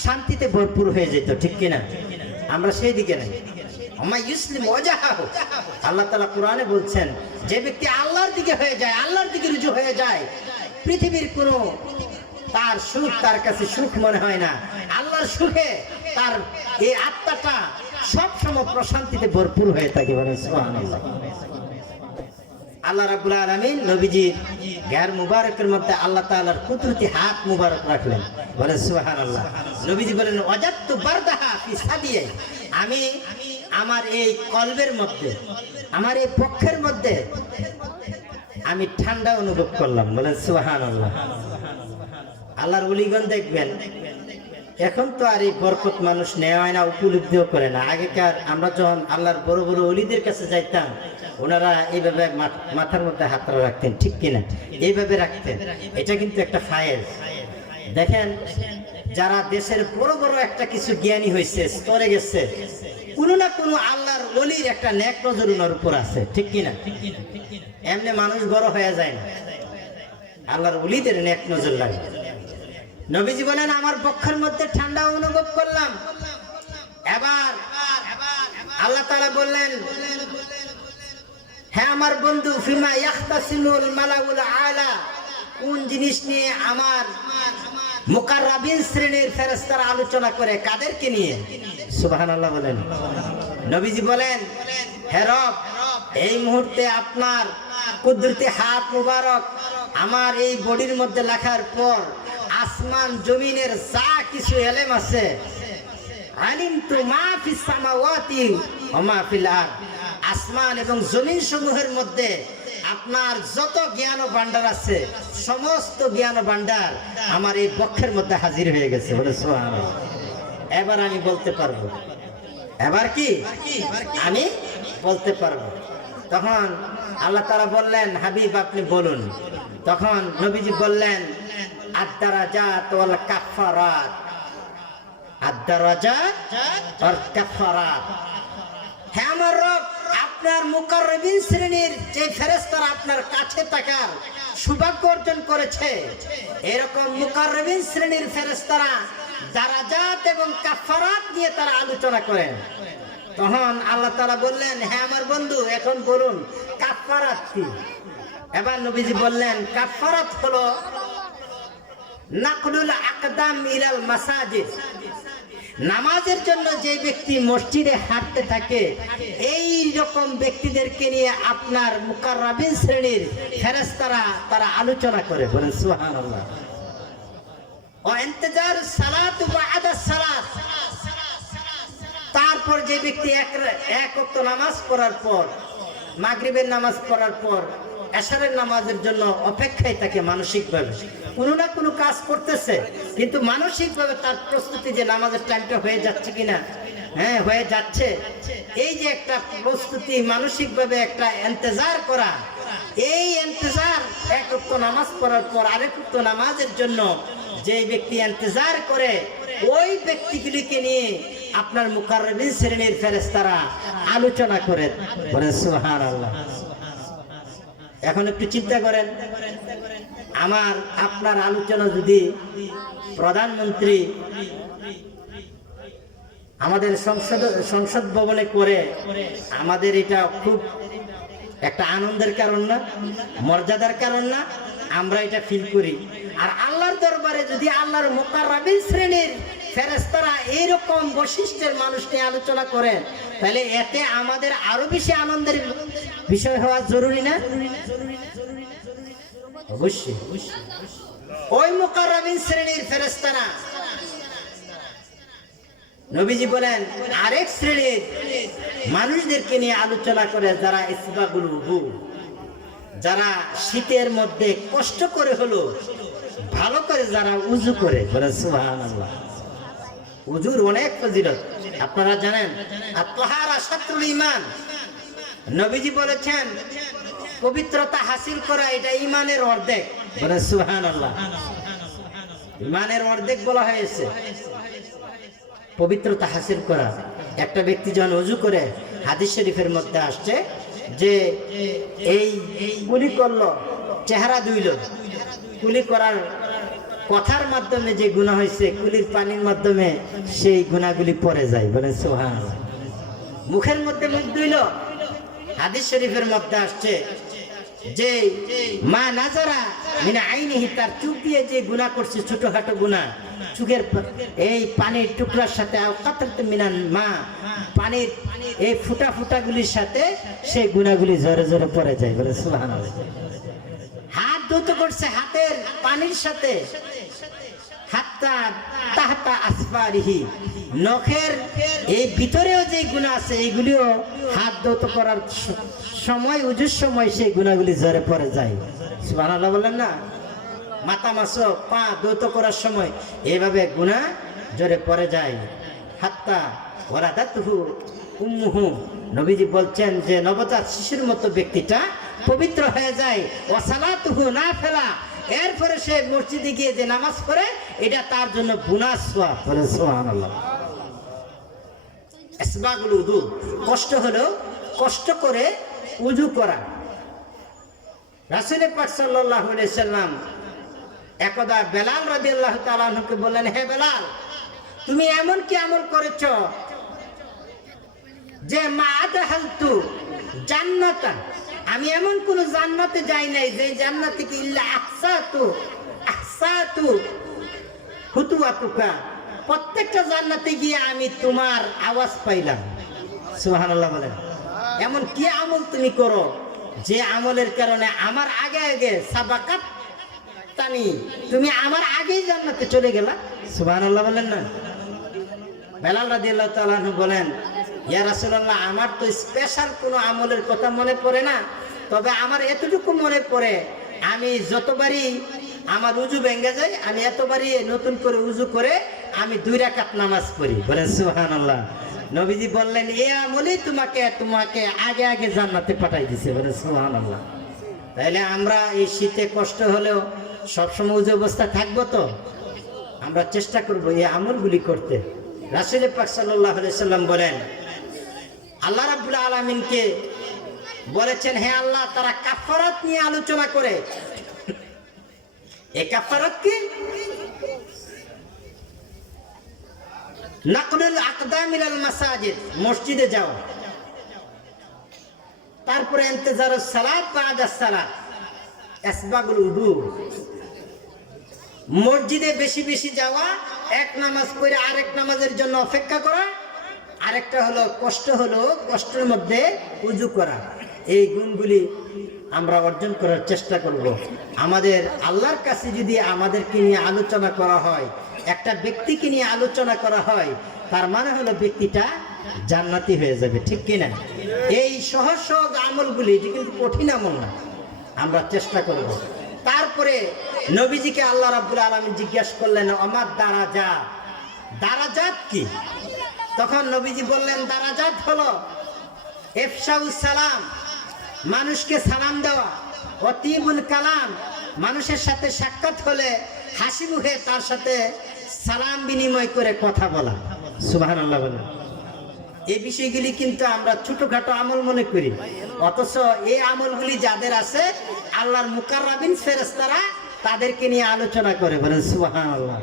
শান্তিতে ভরপুর হয়ে যেত, ঠিক কিনা? আমরা সেই দিকে নাই। আল্লাহ তাআলা কোরআনে বলছেন, যে ব্যক্তি আল্লাহর দিকে হয়ে যায়, আল্লাহর দিকে রুজু হয়ে যায়, পৃথিবীর কোনো তার সুখ তার কাছে সুখ মনে হয় না। আল্লাহর সুখে তার এই আত্মাটা সবসময় প্রশান্তিতে ভরপুর হয়ে থাকে। বলেন সুবহানাল্লাহ। আল্লাহ রাব্বুল আলামিন নবীজির গায়ের মুবারকের মধ্যে আল্লাহ তাআলার কুদরতি হাত মুবারক রাখলেন। বলেন সুবহানাল্লাহ। নবীজি বলেন, ওয়াজাদতু বারদাহা ফি সাদিয়ে, আমি আমার এই কলবের মধ্যে, আমার এই পক্ষের মধ্যে আমি ঠান্ডা অনুভব করলাম। বলেন সুবহানাল্লাহ। আল্লাহর ওলিগণ দেখবেন, এখন তো আর এই বরকত মানুষ নেওয়া হয় না, উপলব্ধিও করে না। আগেকার আমরা যখন আল্লাহর বড় বড় ওলিদের কাছে যাইতাম, ওনারা এইভাবে মাথার মধ্যে হাত রাখতেন, ঠিক কিনা? এইভাবে রাখতেন। এটা কিন্তু একটা ফায়েজ। দেখেন, যারা দেশের বড় বড় একটা কিছু জ্ঞানী হয়েছে, স্তরে গেছে, কোনো না কোনো আল্লাহর ওলির একটা নেক নজর ওনার উপর আছে, ঠিক কিনা? এমনি মানুষ বড় হয়ে যায় না, আল্লাহর ওলিদের নেক নজর লাগে। নবীজি বলেন, আমার পক্ষের মধ্যে ঠান্ডা অনুভব করলাম। এবার আল্লাহ তাআলা বললেন, হ্যাঁ আমার বন্ধু, ফিমা ইয়াখতাসিমুল মালাউল আলা, কোন জিনিস নিয়ে আমার মুকাররাবিন শ্রেণীর ফেরেশতারা আলোচনা করে, কাদেরকে নিয়ে? সুবহানাল্লাহ বলেন। নবীজি বলেন, হে রব, এই মুহূর্তে আপনার কুদরতি হাত মুবারক আমার এই বডির মধ্যে রাখার পর আসমান জমিনের যা কিছু এলেম আছে, আলিমতু মা ফিস সামাওয়াতি ওয়া মা ফিল আরদ, আসমান এবং জমিন সমূহের মধ্যে আপনার যত জ্ঞান ও ভান্ডার আছে, সমস্ত জ্ঞান ও ভান্ডার আমার এই বক্ষের মধ্যে হাজির হয়ে গেছে। বলে সুবহানাল্লাহ। এবার আমি বলতে পারবো। এবার কি আমি বলতে পারবো? তখন আল্লাহ তাআলা বললেন, হাবিব আপনি বলুন। তখন নবীজি বললেন, আদ-দারাজাত ওয়াল কাফফারাত, আদ-দারাজাত ওয়াল কাফফারাত। হ্যাঁ আমার রব, আপনার মুকাররাবিন শ্রেণীর যে ফেরেশতারা আপনার কাছে থাকার সৌভাগ্য অর্জন করেছে, এরকম মুকাররাবিন শ্রেণীর ফেরেশতারা দারাজাত এবং কাফফারাত নিয়ে তারা আলোচনা করেন। তখন আল্লাহ তাআলা বললেন, হ্যাঁ আমার বন্ধু, এখন বলুন কাফফারাত কি? এবার নবীজি বললেন, কাফফারাত হলো নাকলুল আকদাম ইলাল মাসাজিদ, নামাজের জন্য যে ব্যক্তি মসজিদে হাঁটতে থাকে, এই রকম ব্যক্তিদেরকে নিয়ে আপনার মুকাররাবিন শ্রেণীর ফেরেশতারা তারা আলোচনা করে। বলেন সুবহানাল্লাহ। ও ইন্তেজার সালাত বা'দা সালাত, তারপর যে ব্যক্তি এক ওয়াক্ত নামাজ পড়ার পর, মাগরিবের নামাজ পড়ার পর এশারের নামাজের জন্য অপেক্ষায় থাকে মানসিকভাবে, কোনো না কোনো কাজ করতেছে, কিন্তু মানসিকভাবে তার প্রস্তুতি যে নামাজের টাইমটা হয়ে যাচ্ছে কিনা, হ্যাঁ হয়ে যাচ্ছে, এই যে একটা প্রস্তুতি, মানসিকভাবে একটা ইন্তজার করা, এই ইন্তজার এক ওয়াক্ত নামাজ পড়ার পর আরেক ওয়াক্ত নামাজের জন্য যে ব্যক্তি ইন্তজার করে, ওই ব্যক্তিগুলিকে নিয়ে আপনার মুকাররাবিন শ্রেণীর ফেরেশতারা আলোচনা করে। বলেন সুবহানাল্লাহ। এখন একটু চিন্তা করেন, আমার আপনার আলোচনা যদি প্রধানমন্ত্রী আমাদের সংসদ ভবনে করে, আমাদের এটা খুব একটা আনন্দের কারণ না, মর্যাদার কারণ না? আমরা এটা ফিল করি। আর আল্লাহর দরবারে যদি আল্লাহর মুকাররাবিন শ্রেণীর ফেরেশতারা এইরকম বৈশিষ্ট্যের মানুষ নিয়ে আলোচনা করেন, তাহলে এতে আমাদের আরো বেশি আনন্দের বিষয় হওয়া জরুরি না? অবশ্যই। ওই মুকাররাবিন শ্রেণীর ফেরেশতারা, নবীজি বলেন, আরেক শ্রেণীর মানুষদেরকে নিয়ে আলোচনা করে, যারা ইসবাগুল উযু, যারা শীতের মধ্যে কষ্ট করে হলো ভালো করে যারা উযু করে। বলে সুবহানাল্লাহ। উযুর অনেক ফজিলত আপনারা জানেন। আর তাহারা শাতরুল ঈমান, নবীজি বলেছেন পবিত্রতা হাসিল করা এটা ঈমানের অর্ধেক। বলে সুবহানাল্লাহ। ঈমানের অর্ধেক বলা হয়েছে। পবিত্রতা হাসিল করা। একটা ব্যক্তি যখন ওযু করে, হাদিস শরীফের মধ্যে আসছে যে এই কুলি করলো, চেহারা ধুইল, কুলি করার কথার মাধ্যমে যে গুনাহ হয়েছে, কুলির পানির মাধ্যমে সেই গুনাহগুলি পড়ে যায়। বলেন সুবহানাল্লাহ। মুখের মধ্যে মুখ ধুইল, হাদিস শরীফের মধ্যে আসছে যে মা নাজারা মিনা আইনিহি, তার চোখ দিয়ে যে গুনাহ করছে, ছোটখাটো গুনাহ, চোখের এই পানির টুকরার সাথে আওকাতাত মিনান মা, পানির এই ফুটা ফুটাগুলির সাথে সেই গুনাহগুলি জোরে জোরে পড়ে যায়। বলে সুবহানাল্লাহ। হাত ধুতে করছে, হাতের পানির সাথে হাত্তা তাহতা আসফারিহি, নখের এই ভিতরেও যে গুনাহ আছে এইগুলিও হাত ধুতে করার সময়, উজুর সময় সেই গুনাহগুলি জোরে পড়ে যায়। সুবহানাল্লাহ বলেন না। মাথা মাসো, পা ধৌত করার সময় এইভাবে গুনাহ জোরে পড়ে যায়। হাত্তা ওয়ালাদাতুহু উম্মুহু, নবীজি বলছেন যে নবজাত শিশুর মতো ব্যক্তিটা পবিত্র হয়ে যায়। ওয়া সালাতুহু নাফিলা, এরপরে সে মসজিদে গিয়ে যে নামাজ পড়ে এটা তার জন্য গুনাহ সওয়াব। বলে সুবহানাল্লাহ। আসবাগুল উযু, কষ্ট হলো কষ্ট করে উযু করা। রাসূল পাক সাল্লাল্লাহু আলাইহি সাল্লাম একদা বেলাল রাদিয়াল্লাহু তাআলা আনহুকে বললেন, হে বেলাল, তুমি এমন কি আমল করেছো যে মা আদহালতু জান্নাতান, আমি এমন কোন জান্নাতে যাই নাই যে জান্নাতে কি ইল্লা আহসাতু হুতুয়াতুকা, প্রত্যেকটা জান্নাতে গিয়ে আমি তোমার আওয়াজ পাইলাম। সুবহানাল্লাহ বলেন। এমন কি আমল তুমি করো যে আমলের কারণে আমার আগে আগে সাবাকাত তানি, তুমি আমার আগেই জান্নাতে চলে গেলা। সুবহানাল্লাহ বলেন না। বেলাল রাদিয়াল্লাহু তাআলা আনহু বলেন, ইয়া রাসূলুল্লাহ, আমার তো স্পেশাল কোনো আমলের কথা মনে পড়ে না, তবে আমার এতটুকু মনে পড়ে, আমি যতবারই আমার উযু ভেঙে যায়, আমি এতবারই নতুন করে উযু করে আমি 2 রাকাত নামাজ পড়ি। বলেন সুবহানাল্লাহ। নবীজি বললেন, এই আমলই তোমাকে আগে আগে জান্নাতে পাঠাই দিয়েছে। বলেন সুবহানাল্লাহ। তাইলে আমরা এই শীতে কষ্ট হলেও সবসময় উযু অবস্থা থাকবো তো? আমরা চেষ্টা করব এই আমলগুলি করতে। রাসূল পাক সাল্লাল্লাহু আলাইহি সাল্লাম বলেন, আল্লাহ রাব্বুল আলামিনকে বলেছেন, হে আল্লাহ, তারা কাফারাত নিয়ে আলোচনা করে। এই কাফারাত কি? নাকলুল আকদাম ইলাল মাসাজিদ, মসজিদে যাও, তারপরে ইন্তেজারুস সালাত বা'দাস সালাত, আসবাগুল উযু, মসজিদে বেশি বেশি যাওয়া, এক নামাজ পড়ে আরেক নামাজের জন্য অপেক্ষা করা, আরেকটা হলো কষ্টের মধ্যে উযু করা। এই গুণগুলি আমরা অর্জন করার চেষ্টা করব। আমাদের আল্লাহর কাছে যদি আমাদেরকে নিয়ে আলোচনা করা হয়, একটা ব্যক্তিকে নিয়ে আলোচনা করা হয়, তার মানে হলো ব্যক্তিটা জান্নাতি হয়ে যাবে। ঠিক কিনা? এই সহজ সহজ আমলগুলি, এটি কিন্তু কঠিন আমল না, আমরা চেষ্টা করব। তারপরে নবীজিকে আল্লাহ রাব্বুল আলামিন জিজ্ঞাসা করলেন, আমার দারাজাত কি? তখন নবীজি বললেন, দারাজাত হলো ইফশাউস সালাম, মানুষকে সালাম দেওয়া, অতীবুল কালাম, মানুষের সাথে সাক্ষাৎ হলে হাসি মুখে তার সাথে সালাম বিনিময় করে কথা বলা। সুবহানাল্লাহ বলেন। এই বিষয়গুলি কিন্তু আমরা ছোটখাটো আমল মনে করি, অথচ এই আমলগুলি যাদের আছে, আল্লাহর মুকাররাবিন ফেরেশতারা তাদেরকে নিয়ে আলোচনা করে। বলেন সুবহানাল্লাহ।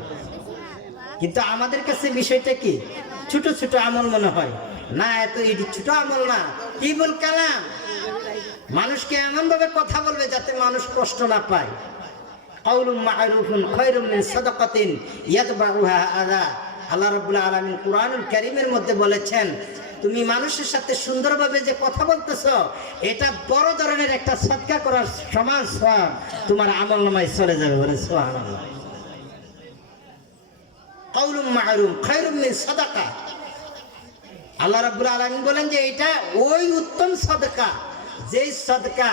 কিন্তু আমাদের কাছে বিষয়টা কি? ছোট ছোট আমল মনে হয় না, এটি ছোট আমল না। কিবুল কালাম, মানুষকে এমন ভাবে কথা বলবে যাতে মানুষ কষ্ট না পায়। কাউলুম মা'রুফুন খায়রুম মিন সাদাকাতিন ইয়াতবাউহা আযা। আল্লাহ রাব্বুল আলামিন কুরআনুল কারীমের মধ্যে বলেছেন, তুমি মানুষের সাথে সুন্দরভাবে যে কথা বলতেছো, এটা বড় ধরনের একটা সদকা করার সমান সওয়াব তোমার আমলনামায় চলে যাবে। বলে সুবহানাল্লাহ। কাউলুম মা'রুফ খায়রুম মিন সাদাকা। আল্লাহ রাব্বুল আলামিন বলেন যে এটা ওই উত্তম সদকা, যেই সদকা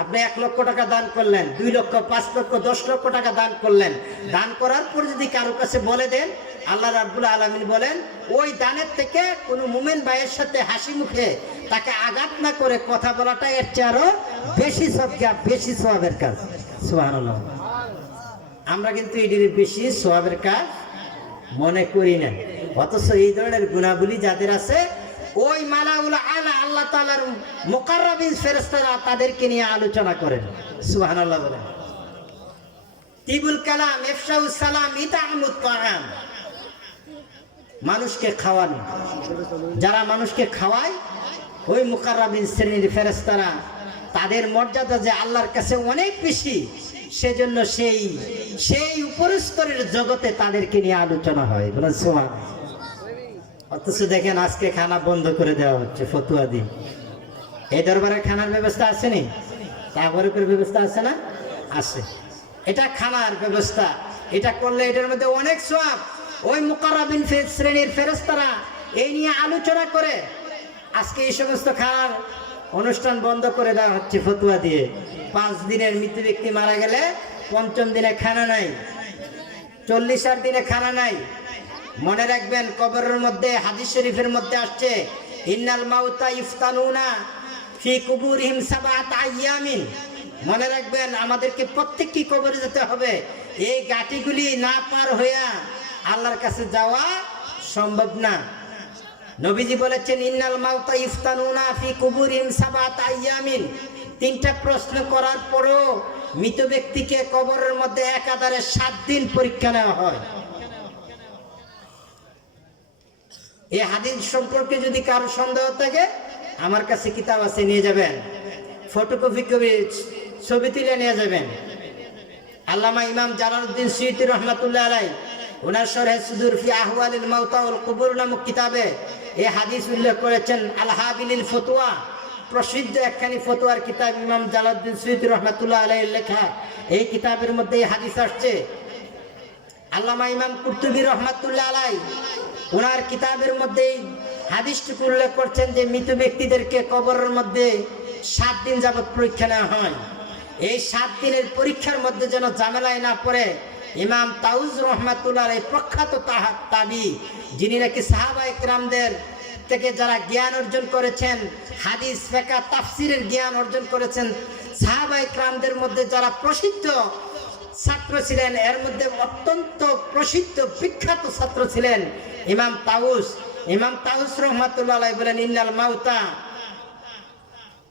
আপনি 1 লক্ষ টাকা দান করলেন, 2 লক্ষ, 5 লক্ষ, 10 লক্ষ টাকা দান করলেন, দান করার পর যদি কারো কাছে বলে দেন, আল্লাহ রাব্বুল আলামিন বলেন ওই দানের থেকে কোনো মুমিন ভাইয়ের সাথে হাসি মুখে তাকে আঘাত না করে কথা বলাটা এর চেয়ে আরো বেশি সদকা, বেশি সওয়াবের কাজ। সুবহানাল্লাহ। আমরা কিন্তু এটির বেশি সওয়াবের কাজ মনে করি না। অথচ এই ধরনের গুণাবলী যাদের আছে, ওই মালাউল আলা আল্লাহ তাআলার মুকাররাবিন ফেরেশতারা তাদেরকে নিয়ে আলোচনা করেন। সুবহানাল্লাহ বলেন। তিবুল কালাম, ইফশাউস সালাম, ইতামুত তাআম, মানুষকে খাওয়ানো। যারা মানুষকে খাওয়ায় ওই মুকাররাবিন শ্রেণীর ফেরেশতারা, তাদের মর্যাদা যে আল্লাহর কাছে অনেক বেশি, সেজন্য সেই উপরস্তরের জগতে তাদেরকে নিয়ে আলোচনা হয়। বলেন সুবহানাল্লাহ। অথচ দেখেন আজকে খানা বন্ধ করে দেওয়া হচ্ছে ফতুয়া দিয়ে। এই দরবারে খানার ব্যবস্থা আসেনি, তারপরে করে ব্যবস্থা আছে না? আছে। এটা খানার ব্যবস্থা, এটা করলে এটার মধ্যে অনেক সওয়াব। ওই মুকাররাবিন শ্রেণীর ফেরেশতারা এই নিয়ে আলোচনা করে। আজকে এই সমস্ত খানার অনুষ্ঠান বন্ধ করে দেওয়া হচ্ছে ফতুয়া দিয়ে। 5 দিনের মৃত ব্যক্তি মারা গেলে 5ম দিনে খানা নাই, 40 দিনে খানা নাই। মনে রাখবেন, কবরের মধ্যে হাদিস শরীফের মধ্যে আসছে, ইন্নাল মাউতা ইফতানুনা ফি কুবুরিহিম সাবাত আইয়ামিন। মনে রাখবেন, আমাদেরকে প্রত্যেককে কবরে যেতে হবে। এই গাটিগুলি না পার হইয়া আল্লাহর কাছে যাওয়া সম্ভব না। নবীজি বলেছেন, ইন্নাল মাউতা ইফতানুনা ফি কুবুরিহিম সাবাত আইয়ামিন। 3টা প্রশ্ন করার পরও মৃত ব্যক্তিকে কবরের মধ্যে একাধারে 7 দিন পরীক্ষা নেওয়া হয়। এই হাদিস সম্পর্কে যদি কারো সন্দেহ থাকে, আমার কাছে কিতাব আছে, নিয়ে যাবেন। ফটোকপি করে ছবি তুলে নিয়ে যাবেন। আল্লামা ইমাম জালালউদ্দিন সুয়ুতী রহমাতুল্লাহ আলাইহি ওনার শরহে সুদুর ফি আহওয়ালিল মাউতা ওয়াল কুবুর নামক কিতাবে এই হাদিস উল্লেখ করেছেন। আল হাবিলিল ফতোয়া, প্রসিদ্ধ একখানি ফতোয়ার কিতাব, ইমাম জালালউদ্দিন সুয়ুতী রহমাতুল্লাহ আলাইহির লেখা। এই কিতাবের মধ্যে এই হাদিস আসছে। আল্লামা ইমাম কুরতুবী রহমাতুল্লাহ আলাইহি ওনার কিতাবের মধ্যে হাদিসটুকু উল্লেখ করছেন যে মৃত ব্যক্তিদেরকে কবরের মধ্যে 7 দিন যাবত পরীক্ষা নেওয়া হয়। এই 7 দিনের পরীক্ষার মধ্যে যেন ঝামেলায় না পড়ে, ইমাম তাউজ রহমাতুল্লাহ আলাইহি প্রখ্যাত তাবি, যিনি নাকি সাহাবায়ে কেরামদের থেকে যারা জ্ঞান অর্জন করেছেন, হাদিস, ফিকহ, তাফসিরের জ্ঞান অর্জন করেছেন, সাহাবায়ে কেরামদের মধ্যে যারা প্রসিদ্ধ ছাত্র ছিলেন, এর মধ্যে অত্যন্ত প্রসিদ্ধ বিখ্যাত ছাত্র ছিলেন ইমাম তাউস। ইমাম তাউস রহমাতুল্লাহ আলাইহি বলেন, ইন্নাল মাউতা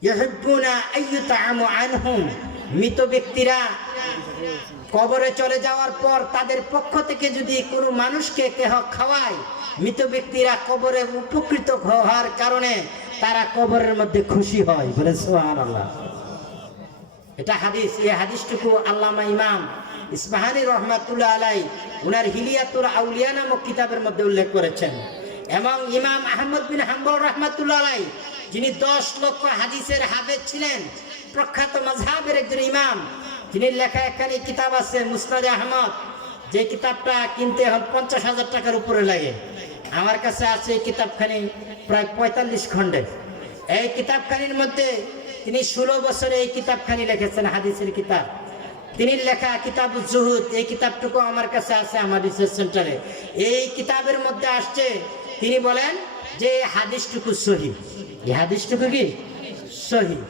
ইউহিব্বুনা আইয়ুতআমু আনহুম। মৃত ব্যক্তিরা কবরে চলে যাওয়ার পর তাদের পক্ষ থেকে যদি কোনো মানুষকে কেহ খাওয়ায়, মৃত ব্যক্তিরা কবরে উপকৃত হওয়ার কারণে তারা কবরের মধ্যে খুশি হয়। বলে সুবহানাল্লাহ। এটা হাদিস। এই হাদিসটুকু আল্লামা ইমাম ইসফাহানি রহমাতুল্লাহ আলাইহি উনার হিলিয়াতুল আউলিয়া নামক কিতাবের মধ্যে উল্লেখ করেছেন। এবং ইমাম আহমদ বিন হাম্বল রহমাতুল্লাহ আলাইহি, যিনি 10 লক্ষ হাদিসের হাফেজ ছিলেন, প্রখ্যাত মাযহাবের একজন ইমাম, যিনি লেখা একখানি কিতাব আছে মুসনাদে আহমদ, যে কিতাবটা কিনতে এখন 50,000 টাকার উপরে লাগে। আমার কাছে আছে এই কিতাবখানি প্রায় 45 খণ্ডের। এই কিতাবখানির মধ্যে তিনি 16 বছরে এই কিতাবখানি লিখেছেন, হাদিসের কিতাব। তিনি লেখা কিতাবুজ জুহুদ, এই কিতাবটুকু আমার কাছে আছে আমার রিসার্চ সেন্টারে। এই কিতাবের মধ্যে আসছে, তিনি বলেন যে হাদিসটুকু সহিহ। এই হাদিসটুকু কি সহিহ,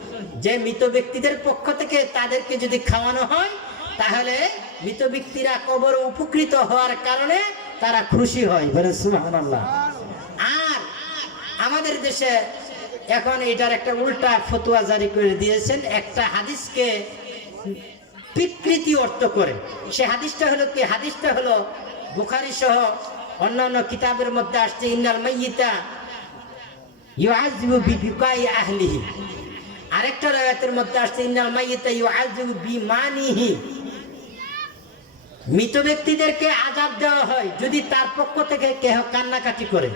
যে মৃত ব্যক্তিদের পক্ষ থেকে তাদেরকে যদি খাওয়ানো হয়, তাহলে মৃত ব্যক্তিরা কবর উপকৃত হওয়ার কারণে তারা খুশি হয়। বলে সুবহানাল্লাহ। আর আমাদের দেশে এখন এটার একটা উল্টা ফতোয়া জারি করে দিয়েছেন, একটা হাদিসকে বিকৃতি অর্থ করে। সে হাদিসটা হলো কি? হাদিসটা হলো বুখারী সহ অন্যান্য কিতাবের মধ্যে আসছে, ইন্নাল মাইয়িতা ইউআযিবু বিবিকাই আহলিহি। আরেকটা রায়াতের মধ্যে আসছে, ইন্নাল মাইয়িতা ইউআযিবু বিমানিহি। মৃত ব্যক্তিদেরকে আযাব দেওয়া হয় যদি তার পক্ষ থেকে কেহ কান্নাকাটি করে।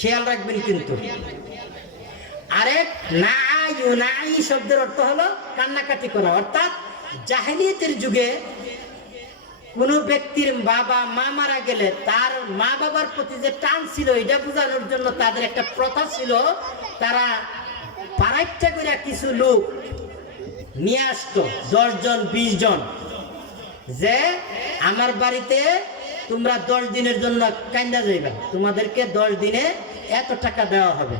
খেয়াল রাখবেন কিন্তু। আরেক নাই শব্দের অর্থ হলো কান্নাকাটি করা। অর্থাৎ জাহেলিয়াতের যুগে কোন ব্যক্তির বাবা মা মারা গেলে তার মা বাবার প্রতি যে টান ছিল, এটা বোঝানোর জন্য তাদের একটা প্রথা ছিল, তারা পারাইট্টা করে কিছু লোক নিয়ে আসতো, 10 জন 20 জন, যে আমার বাড়িতে তোমরা 10 দিনের জন্য কান্দা যাইবা, তোমাদেরকে 10 দিনে এত টাকা দেওয়া হবে।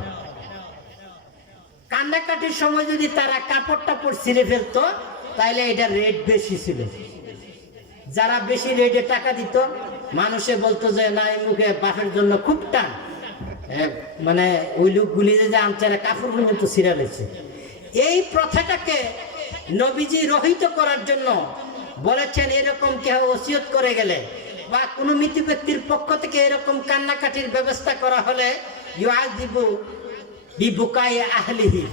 কান্নাকাটির সময় যদি তারা কাপড় টাপড় ছিঁড়ে ফেলতো, তাইলে এটা রেট বেশি ছিল। যারা বেশি রেটে টাকা দিত মানুষে বলতো যে না এই মুখে বাপের জন্য খুব টান, মানে ওই লোকগুলি যে আনচারে কাপড় পর্যন্ত ছিঁড়া লেছে। এই প্রথাটাকে নবীজি রহিত করার জন্য বলেছেন এরকম কেউ ওসিয়ত করে গেলে বা কোনো মৃত ব্যক্তির পক্ষ থেকে এরকম কান্নাকাটির ব্যবস্থা করা হলে ইউআযিবু বিবুকাই আহলিহি,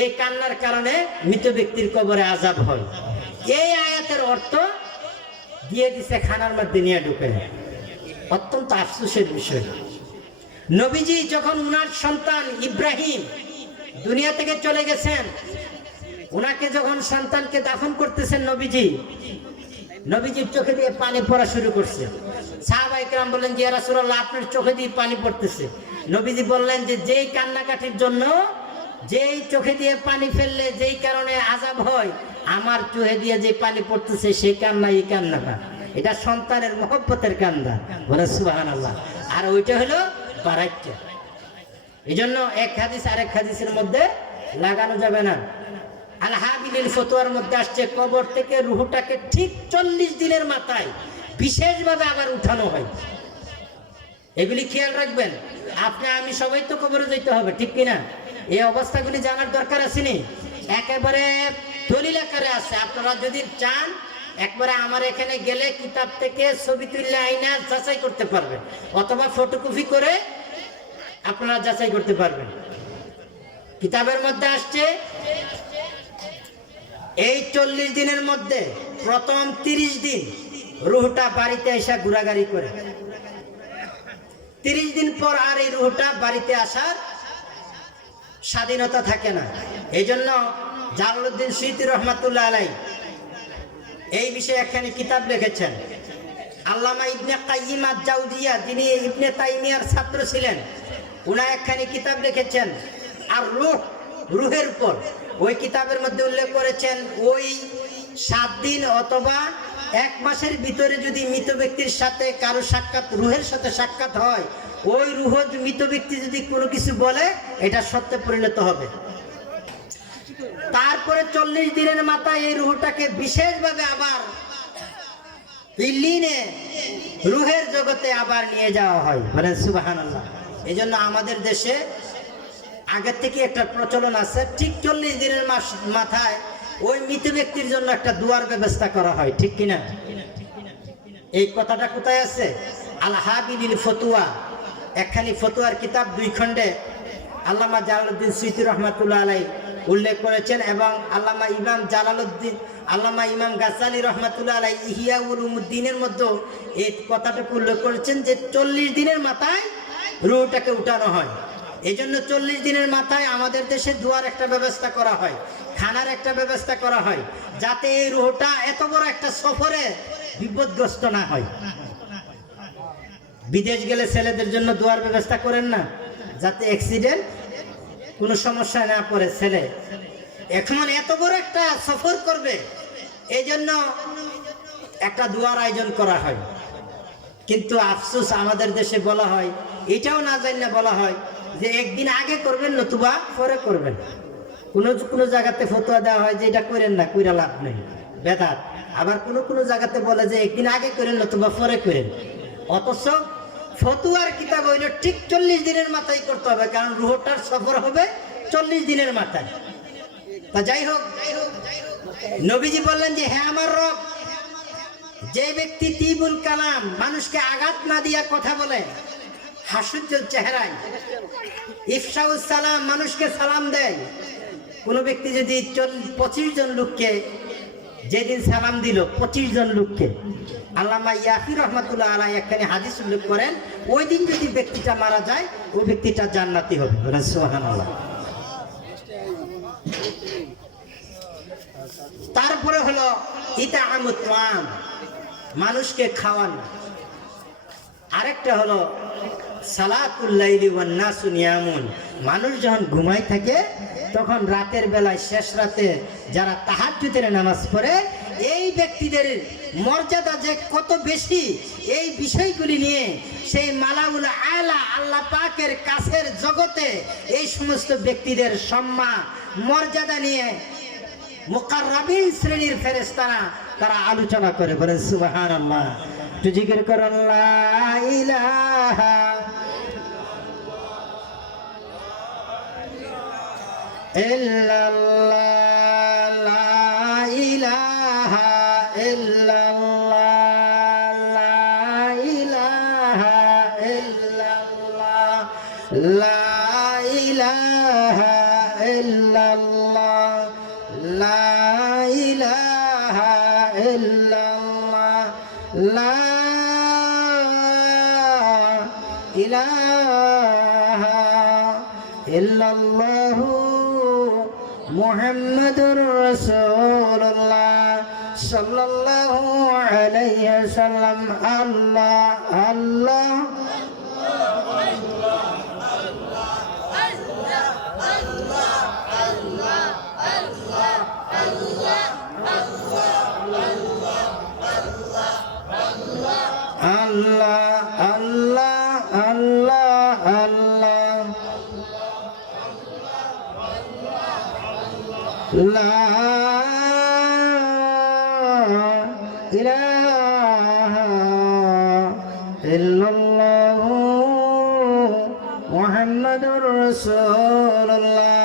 এই কান্নার কারণে মৃত ব্যক্তির কবরে আযাব হয়। এই আয়াতের অর্থ দিয়ে দিছে খানার মধ্যে নিয়ে ঢুকে। অত্যন্ত আফসোসের বিষয়, নবীজি যখন উনার সন্তান ইব্রাহিম দুনিয়া থেকে চলে গেছেন, উনাকে যখন সন্তানকে দাফন করতেছেন নবীজির চোখে দিয়ে পানি পড়া শুরু করছে। সাহাবায়ে কেরাম বললেন যে ইয়া রাসূলুল্লাহ আপনার চোখে দিয়ে পানি পড়তেছে। নবীজি বললেন যে যেই কান্নাকাটির জন্য, যেই চোখে দিয়ে পানি ফেললে যেই কারণে আযাব হয়, আমার চোখে দিয়ে যে পানি পড়তেছে সেই কান্না এই কান্না না, এটা সন্তানের মহব্বতের কান্না। বলে সুবহানাল্লাহ। আর ওইটা হলো বারাইটা। এই জন্য এক হাদিস আরেক হাদিসের মধ্যে লাগানো যাবে না। আল হাবিলিল ফতোয়ার মধ্যে আসছে কবর থেকে রূহটাকে ঠিক 40 দিনের মাথায় বিশেষভাবে আবার উঠানো হয়। এগুলি খেয়াল রাখবেন। আপনি আমি সবাই তো কবরে যেতে হবে, ঠিক কিনা? এই অবস্থাগুলি জানার দরকার আছে নি? একেবারে দলিল আকারে আছে। আপনারা যদি চান একবারে আমার এখানে গেলে কিতাব থেকে ছবি তুললে আইনা যাচাই করতে পারবেন, অথবা ফটোকপি করে আপনারা যাচাই করতে পারবেন। কিতাবের মধ্যে আসছে এই 40 দিনের মধ্যে প্রথম 30 দিন রূহটা বাড়িতে এসে ঘোরাঘুরি করে। 30 দিন পর আর এই রূহটা বাড়িতে আসার স্বাধীনতা থাকে না। এই জন্য জালালউদ্দিন সুয়ুতী রহমাতুল্লাহ আলাইহি এই বিষয়ে একখানি কিতাব লিখেছেন। আল্লামা ইবনে কাইয়িম আজ-জাওজিয়া, যিনি ইবনে তাইমিয়ার ছাত্র ছিলেন, উনি একখানি কিতাব লিখেছেন আর রূহের উপর। ওই কিতাবের মধ্যে উল্লেখ করেছেন ওই 7 দিন অথবা 1 মাসের ভিতরে যদি মৃত ব্যক্তির সাথে কারো সাক্ষাৎ, রূহের সাথে সাক্ষাৎ হয়, ওই রূহ মৃত ব্যক্তি যদি কোনো কিছু বলে এটা সত্যে পরিণত হবে। তারপরে 40 দিনের মাথায় এই রূহটাকে বিশেষভাবে আবার ইল্লিনে রূহের জগতে আবার নিয়ে যাওয়া হয়। বলেন সুবহানাল্লাহ। এই জন্য আমাদের দেশে আগের থেকে একটা প্রচলন আছে, ঠিক 40 দিনের মাথায় ওই মৃত ব্যক্তির জন্য একটা দুয়ার ব্যবস্থা করা হয়, ঠিক কিনা? এই কথাটা কোথায় আছে? আল হাবিলিল ফতুয়া, একখানি ফতুয়ার কিতাব 2 খণ্ডে আল্লামা জালালউদ্দিন সুয়ুতী রহমাতুল্লাহ আলাইহি উল্লেখ করেছেন, এবং আল্লামা ইমাম গাজ্জালী রহমাতুল্লাহ আলাইহি ইহইয়া উলুমুদ্দিনের মধ্যে এই কথাটাকে উল্লেখ করেছেন যে 40 দিনের মাথায় রূহটাকে উঠানো হয়। এই জন্য 40 দিনের মাথায় আমাদের দেশে দুয়ার একটা ব্যবস্থা করা হয়, খানার একটা ব্যবস্থা করা হয়, যাতে এই রূহটা এত বড় একটা সফরে বিপদগ্রস্ত না হয়। বিদেশ গেলে ছেলেদের জন্য দুয়ার ব্যবস্থা করেন না, যাতে অ্যাক্সিডেন্ট কোনো সমস্যা না পড়ে ছেলে। এখন এত বড় একটা সফর করবে, এই জন্য একটা দুয়ার আয়োজন করা হয়। কিন্তু আফসোস আমাদের দেশে বলা হয়, এটাও না জানি বলা হয় যে একদিন আগে করবেন নতুবা পরে করবেন। কোনো জায়গাতে ফতোয়া দেওয়া হয় যে এটা করেন না, কইরা লাভ নেই, বেদাত। আবার কোনো জায়গাতে বলে যে একদিন আগে করেন নতুবা পরে করেন। অথচ ফতুয়ার কিতাব হইল ঠিক 40 দিনের মাথায় করতে হবে, কারণ রূহটার সফর হবে 40 দিনের মাথায়। তা যাই হোক, নবীজি বললেন যে হ্যাঁ আমার রব, যে ব্যক্তি তিবুল কালাম, মানুষকে আঘাত না দিয়া কথা বলে, হাস্যোজ্জ্বল চেহারায়, ইফশাউস সালাম, মানুষকে সালাম দেয়। কোন ব্যক্তি যদি 25 জন লোককে যেদিন সালাম দিল, 25 জন লোককে, আল্লামা ইয়াহি রহমাতুল্লাহ আলাইহি একখানি হাদিস উল্লেখ করেন, ওই দিন যদি ব্যক্তিটা মারা যায় ওই ব্যক্তিটা জান্নাতি হবে। সুবহানাল্লাহ। তারপরে হলো ইতাআমুত তাআম, মানুষকে খাওয়ানো। আরেকটা হলো সালাতুল লাইলি ওয়ান নাসু নিয়ামুন, মানুষ যখন ঘুমায় থাকে তখন রাতের বেলায়, শেষ রাতে যারা তাহাজ্জুদের নামাজ পড়ে, এই ব্যক্তিদের মর্যাদা যে কত বেশি, এই বিষয়গুলি নিয়ে সেই মালাউল আলা, আল্লাহ পাকের কাছের জগতে এই সমস্ত ব্যক্তিদের সম্মান মর্যাদা নিয়ে মুকাররাবিন শ্রেণীর ফেরেশতারা তারা আলোচনা করে। বলেন সুবহানাল্লাহ। একটু জিকির করুন লা ইলাহা ইল্লাল্লাহ, লা ইলাহা ইল্লাল্লাহ, লা ইলাহা ইল্লাল্লাহ, লা ইলাহা ইল্লাল্লাহ, লা ইলাহা ইল্লাল্লাহ, লা ইলাহা ইল্লাল্লাহু মুহাম্মাদুর রাসূলুল্লাহ সাল্লাল্লাহু আলাইহি ওয়াসাল্লাম। আল্লাহ আল্লাহ আল্লাহ আল্লাহ আল্লাহ আল্লাহ, লা ইলাহা ইল্লাল্লাহ মুহাম্মাদুর রাসূলুল্লাহ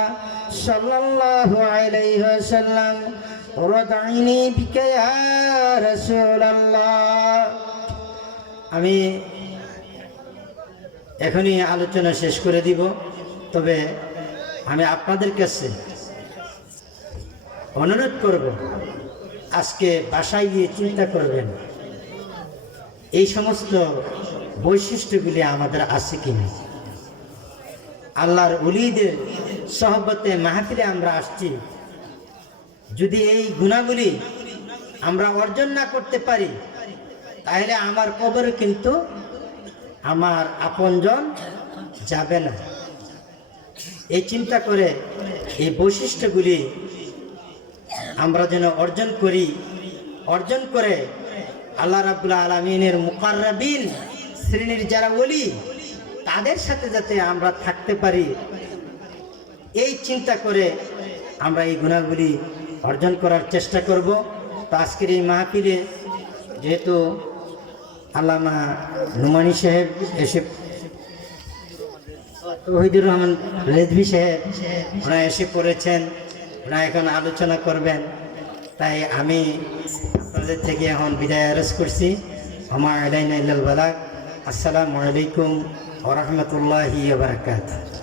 সাল্লাল্লাহু আলাইহি ওয়াসাল্লাম। ওয়াদাইনি বিকা ইয়া রাসূলুল্লাহ। আমি এখনই আলোচনা শেষ করে দিব, তবে আমি আপনাদের কাছে অনুরোধ করব, আজকে বাসায় গিয়ে চিন্তা করবেন এই সমস্ত বৈশিষ্ট্যগুলি আমাদের আছে কিনা। আল্লাহর ওলিদের সহবতে মাহফিলে আমরা আসছি, যদি এই গুণাবলী আমরা অর্জন না করতে পারি তাহলে আমার কবরে কিন্তু আমার আপনজন যাবে না। এই চিন্তা করে এই বৈশিষ্ট্যগুলি আমরা যেন অর্জন করি, অর্জন করে আল্লাহ রাব্বুল আলামিনের মুকাররাবিন শ্রেণীর যারা ওলি তাদের সাথে যাতে আমরা থাকতে পারি, এই চিন্তা করে আমরা এই গুণাগুলি অর্জন করার চেষ্টা করব। তো আজকের এই মাহফিলে যেহেতু আল্লামা নুমানি সাহেব এসে, তৌহিদুর রহমান রেজভি সাহেব ওনারা এসে পড়েছেন, ওনারা এখন আলোচনা করবেন, তাই আমি আপনাদের থেকে এখন বিদায় আরজ করছি। আমার আলাইনা ইল্লাল বালাগ। আসসালামু আলাইকুম ওয়া রাহমাতুল্লাহি ওয়া বারাকাতুহু।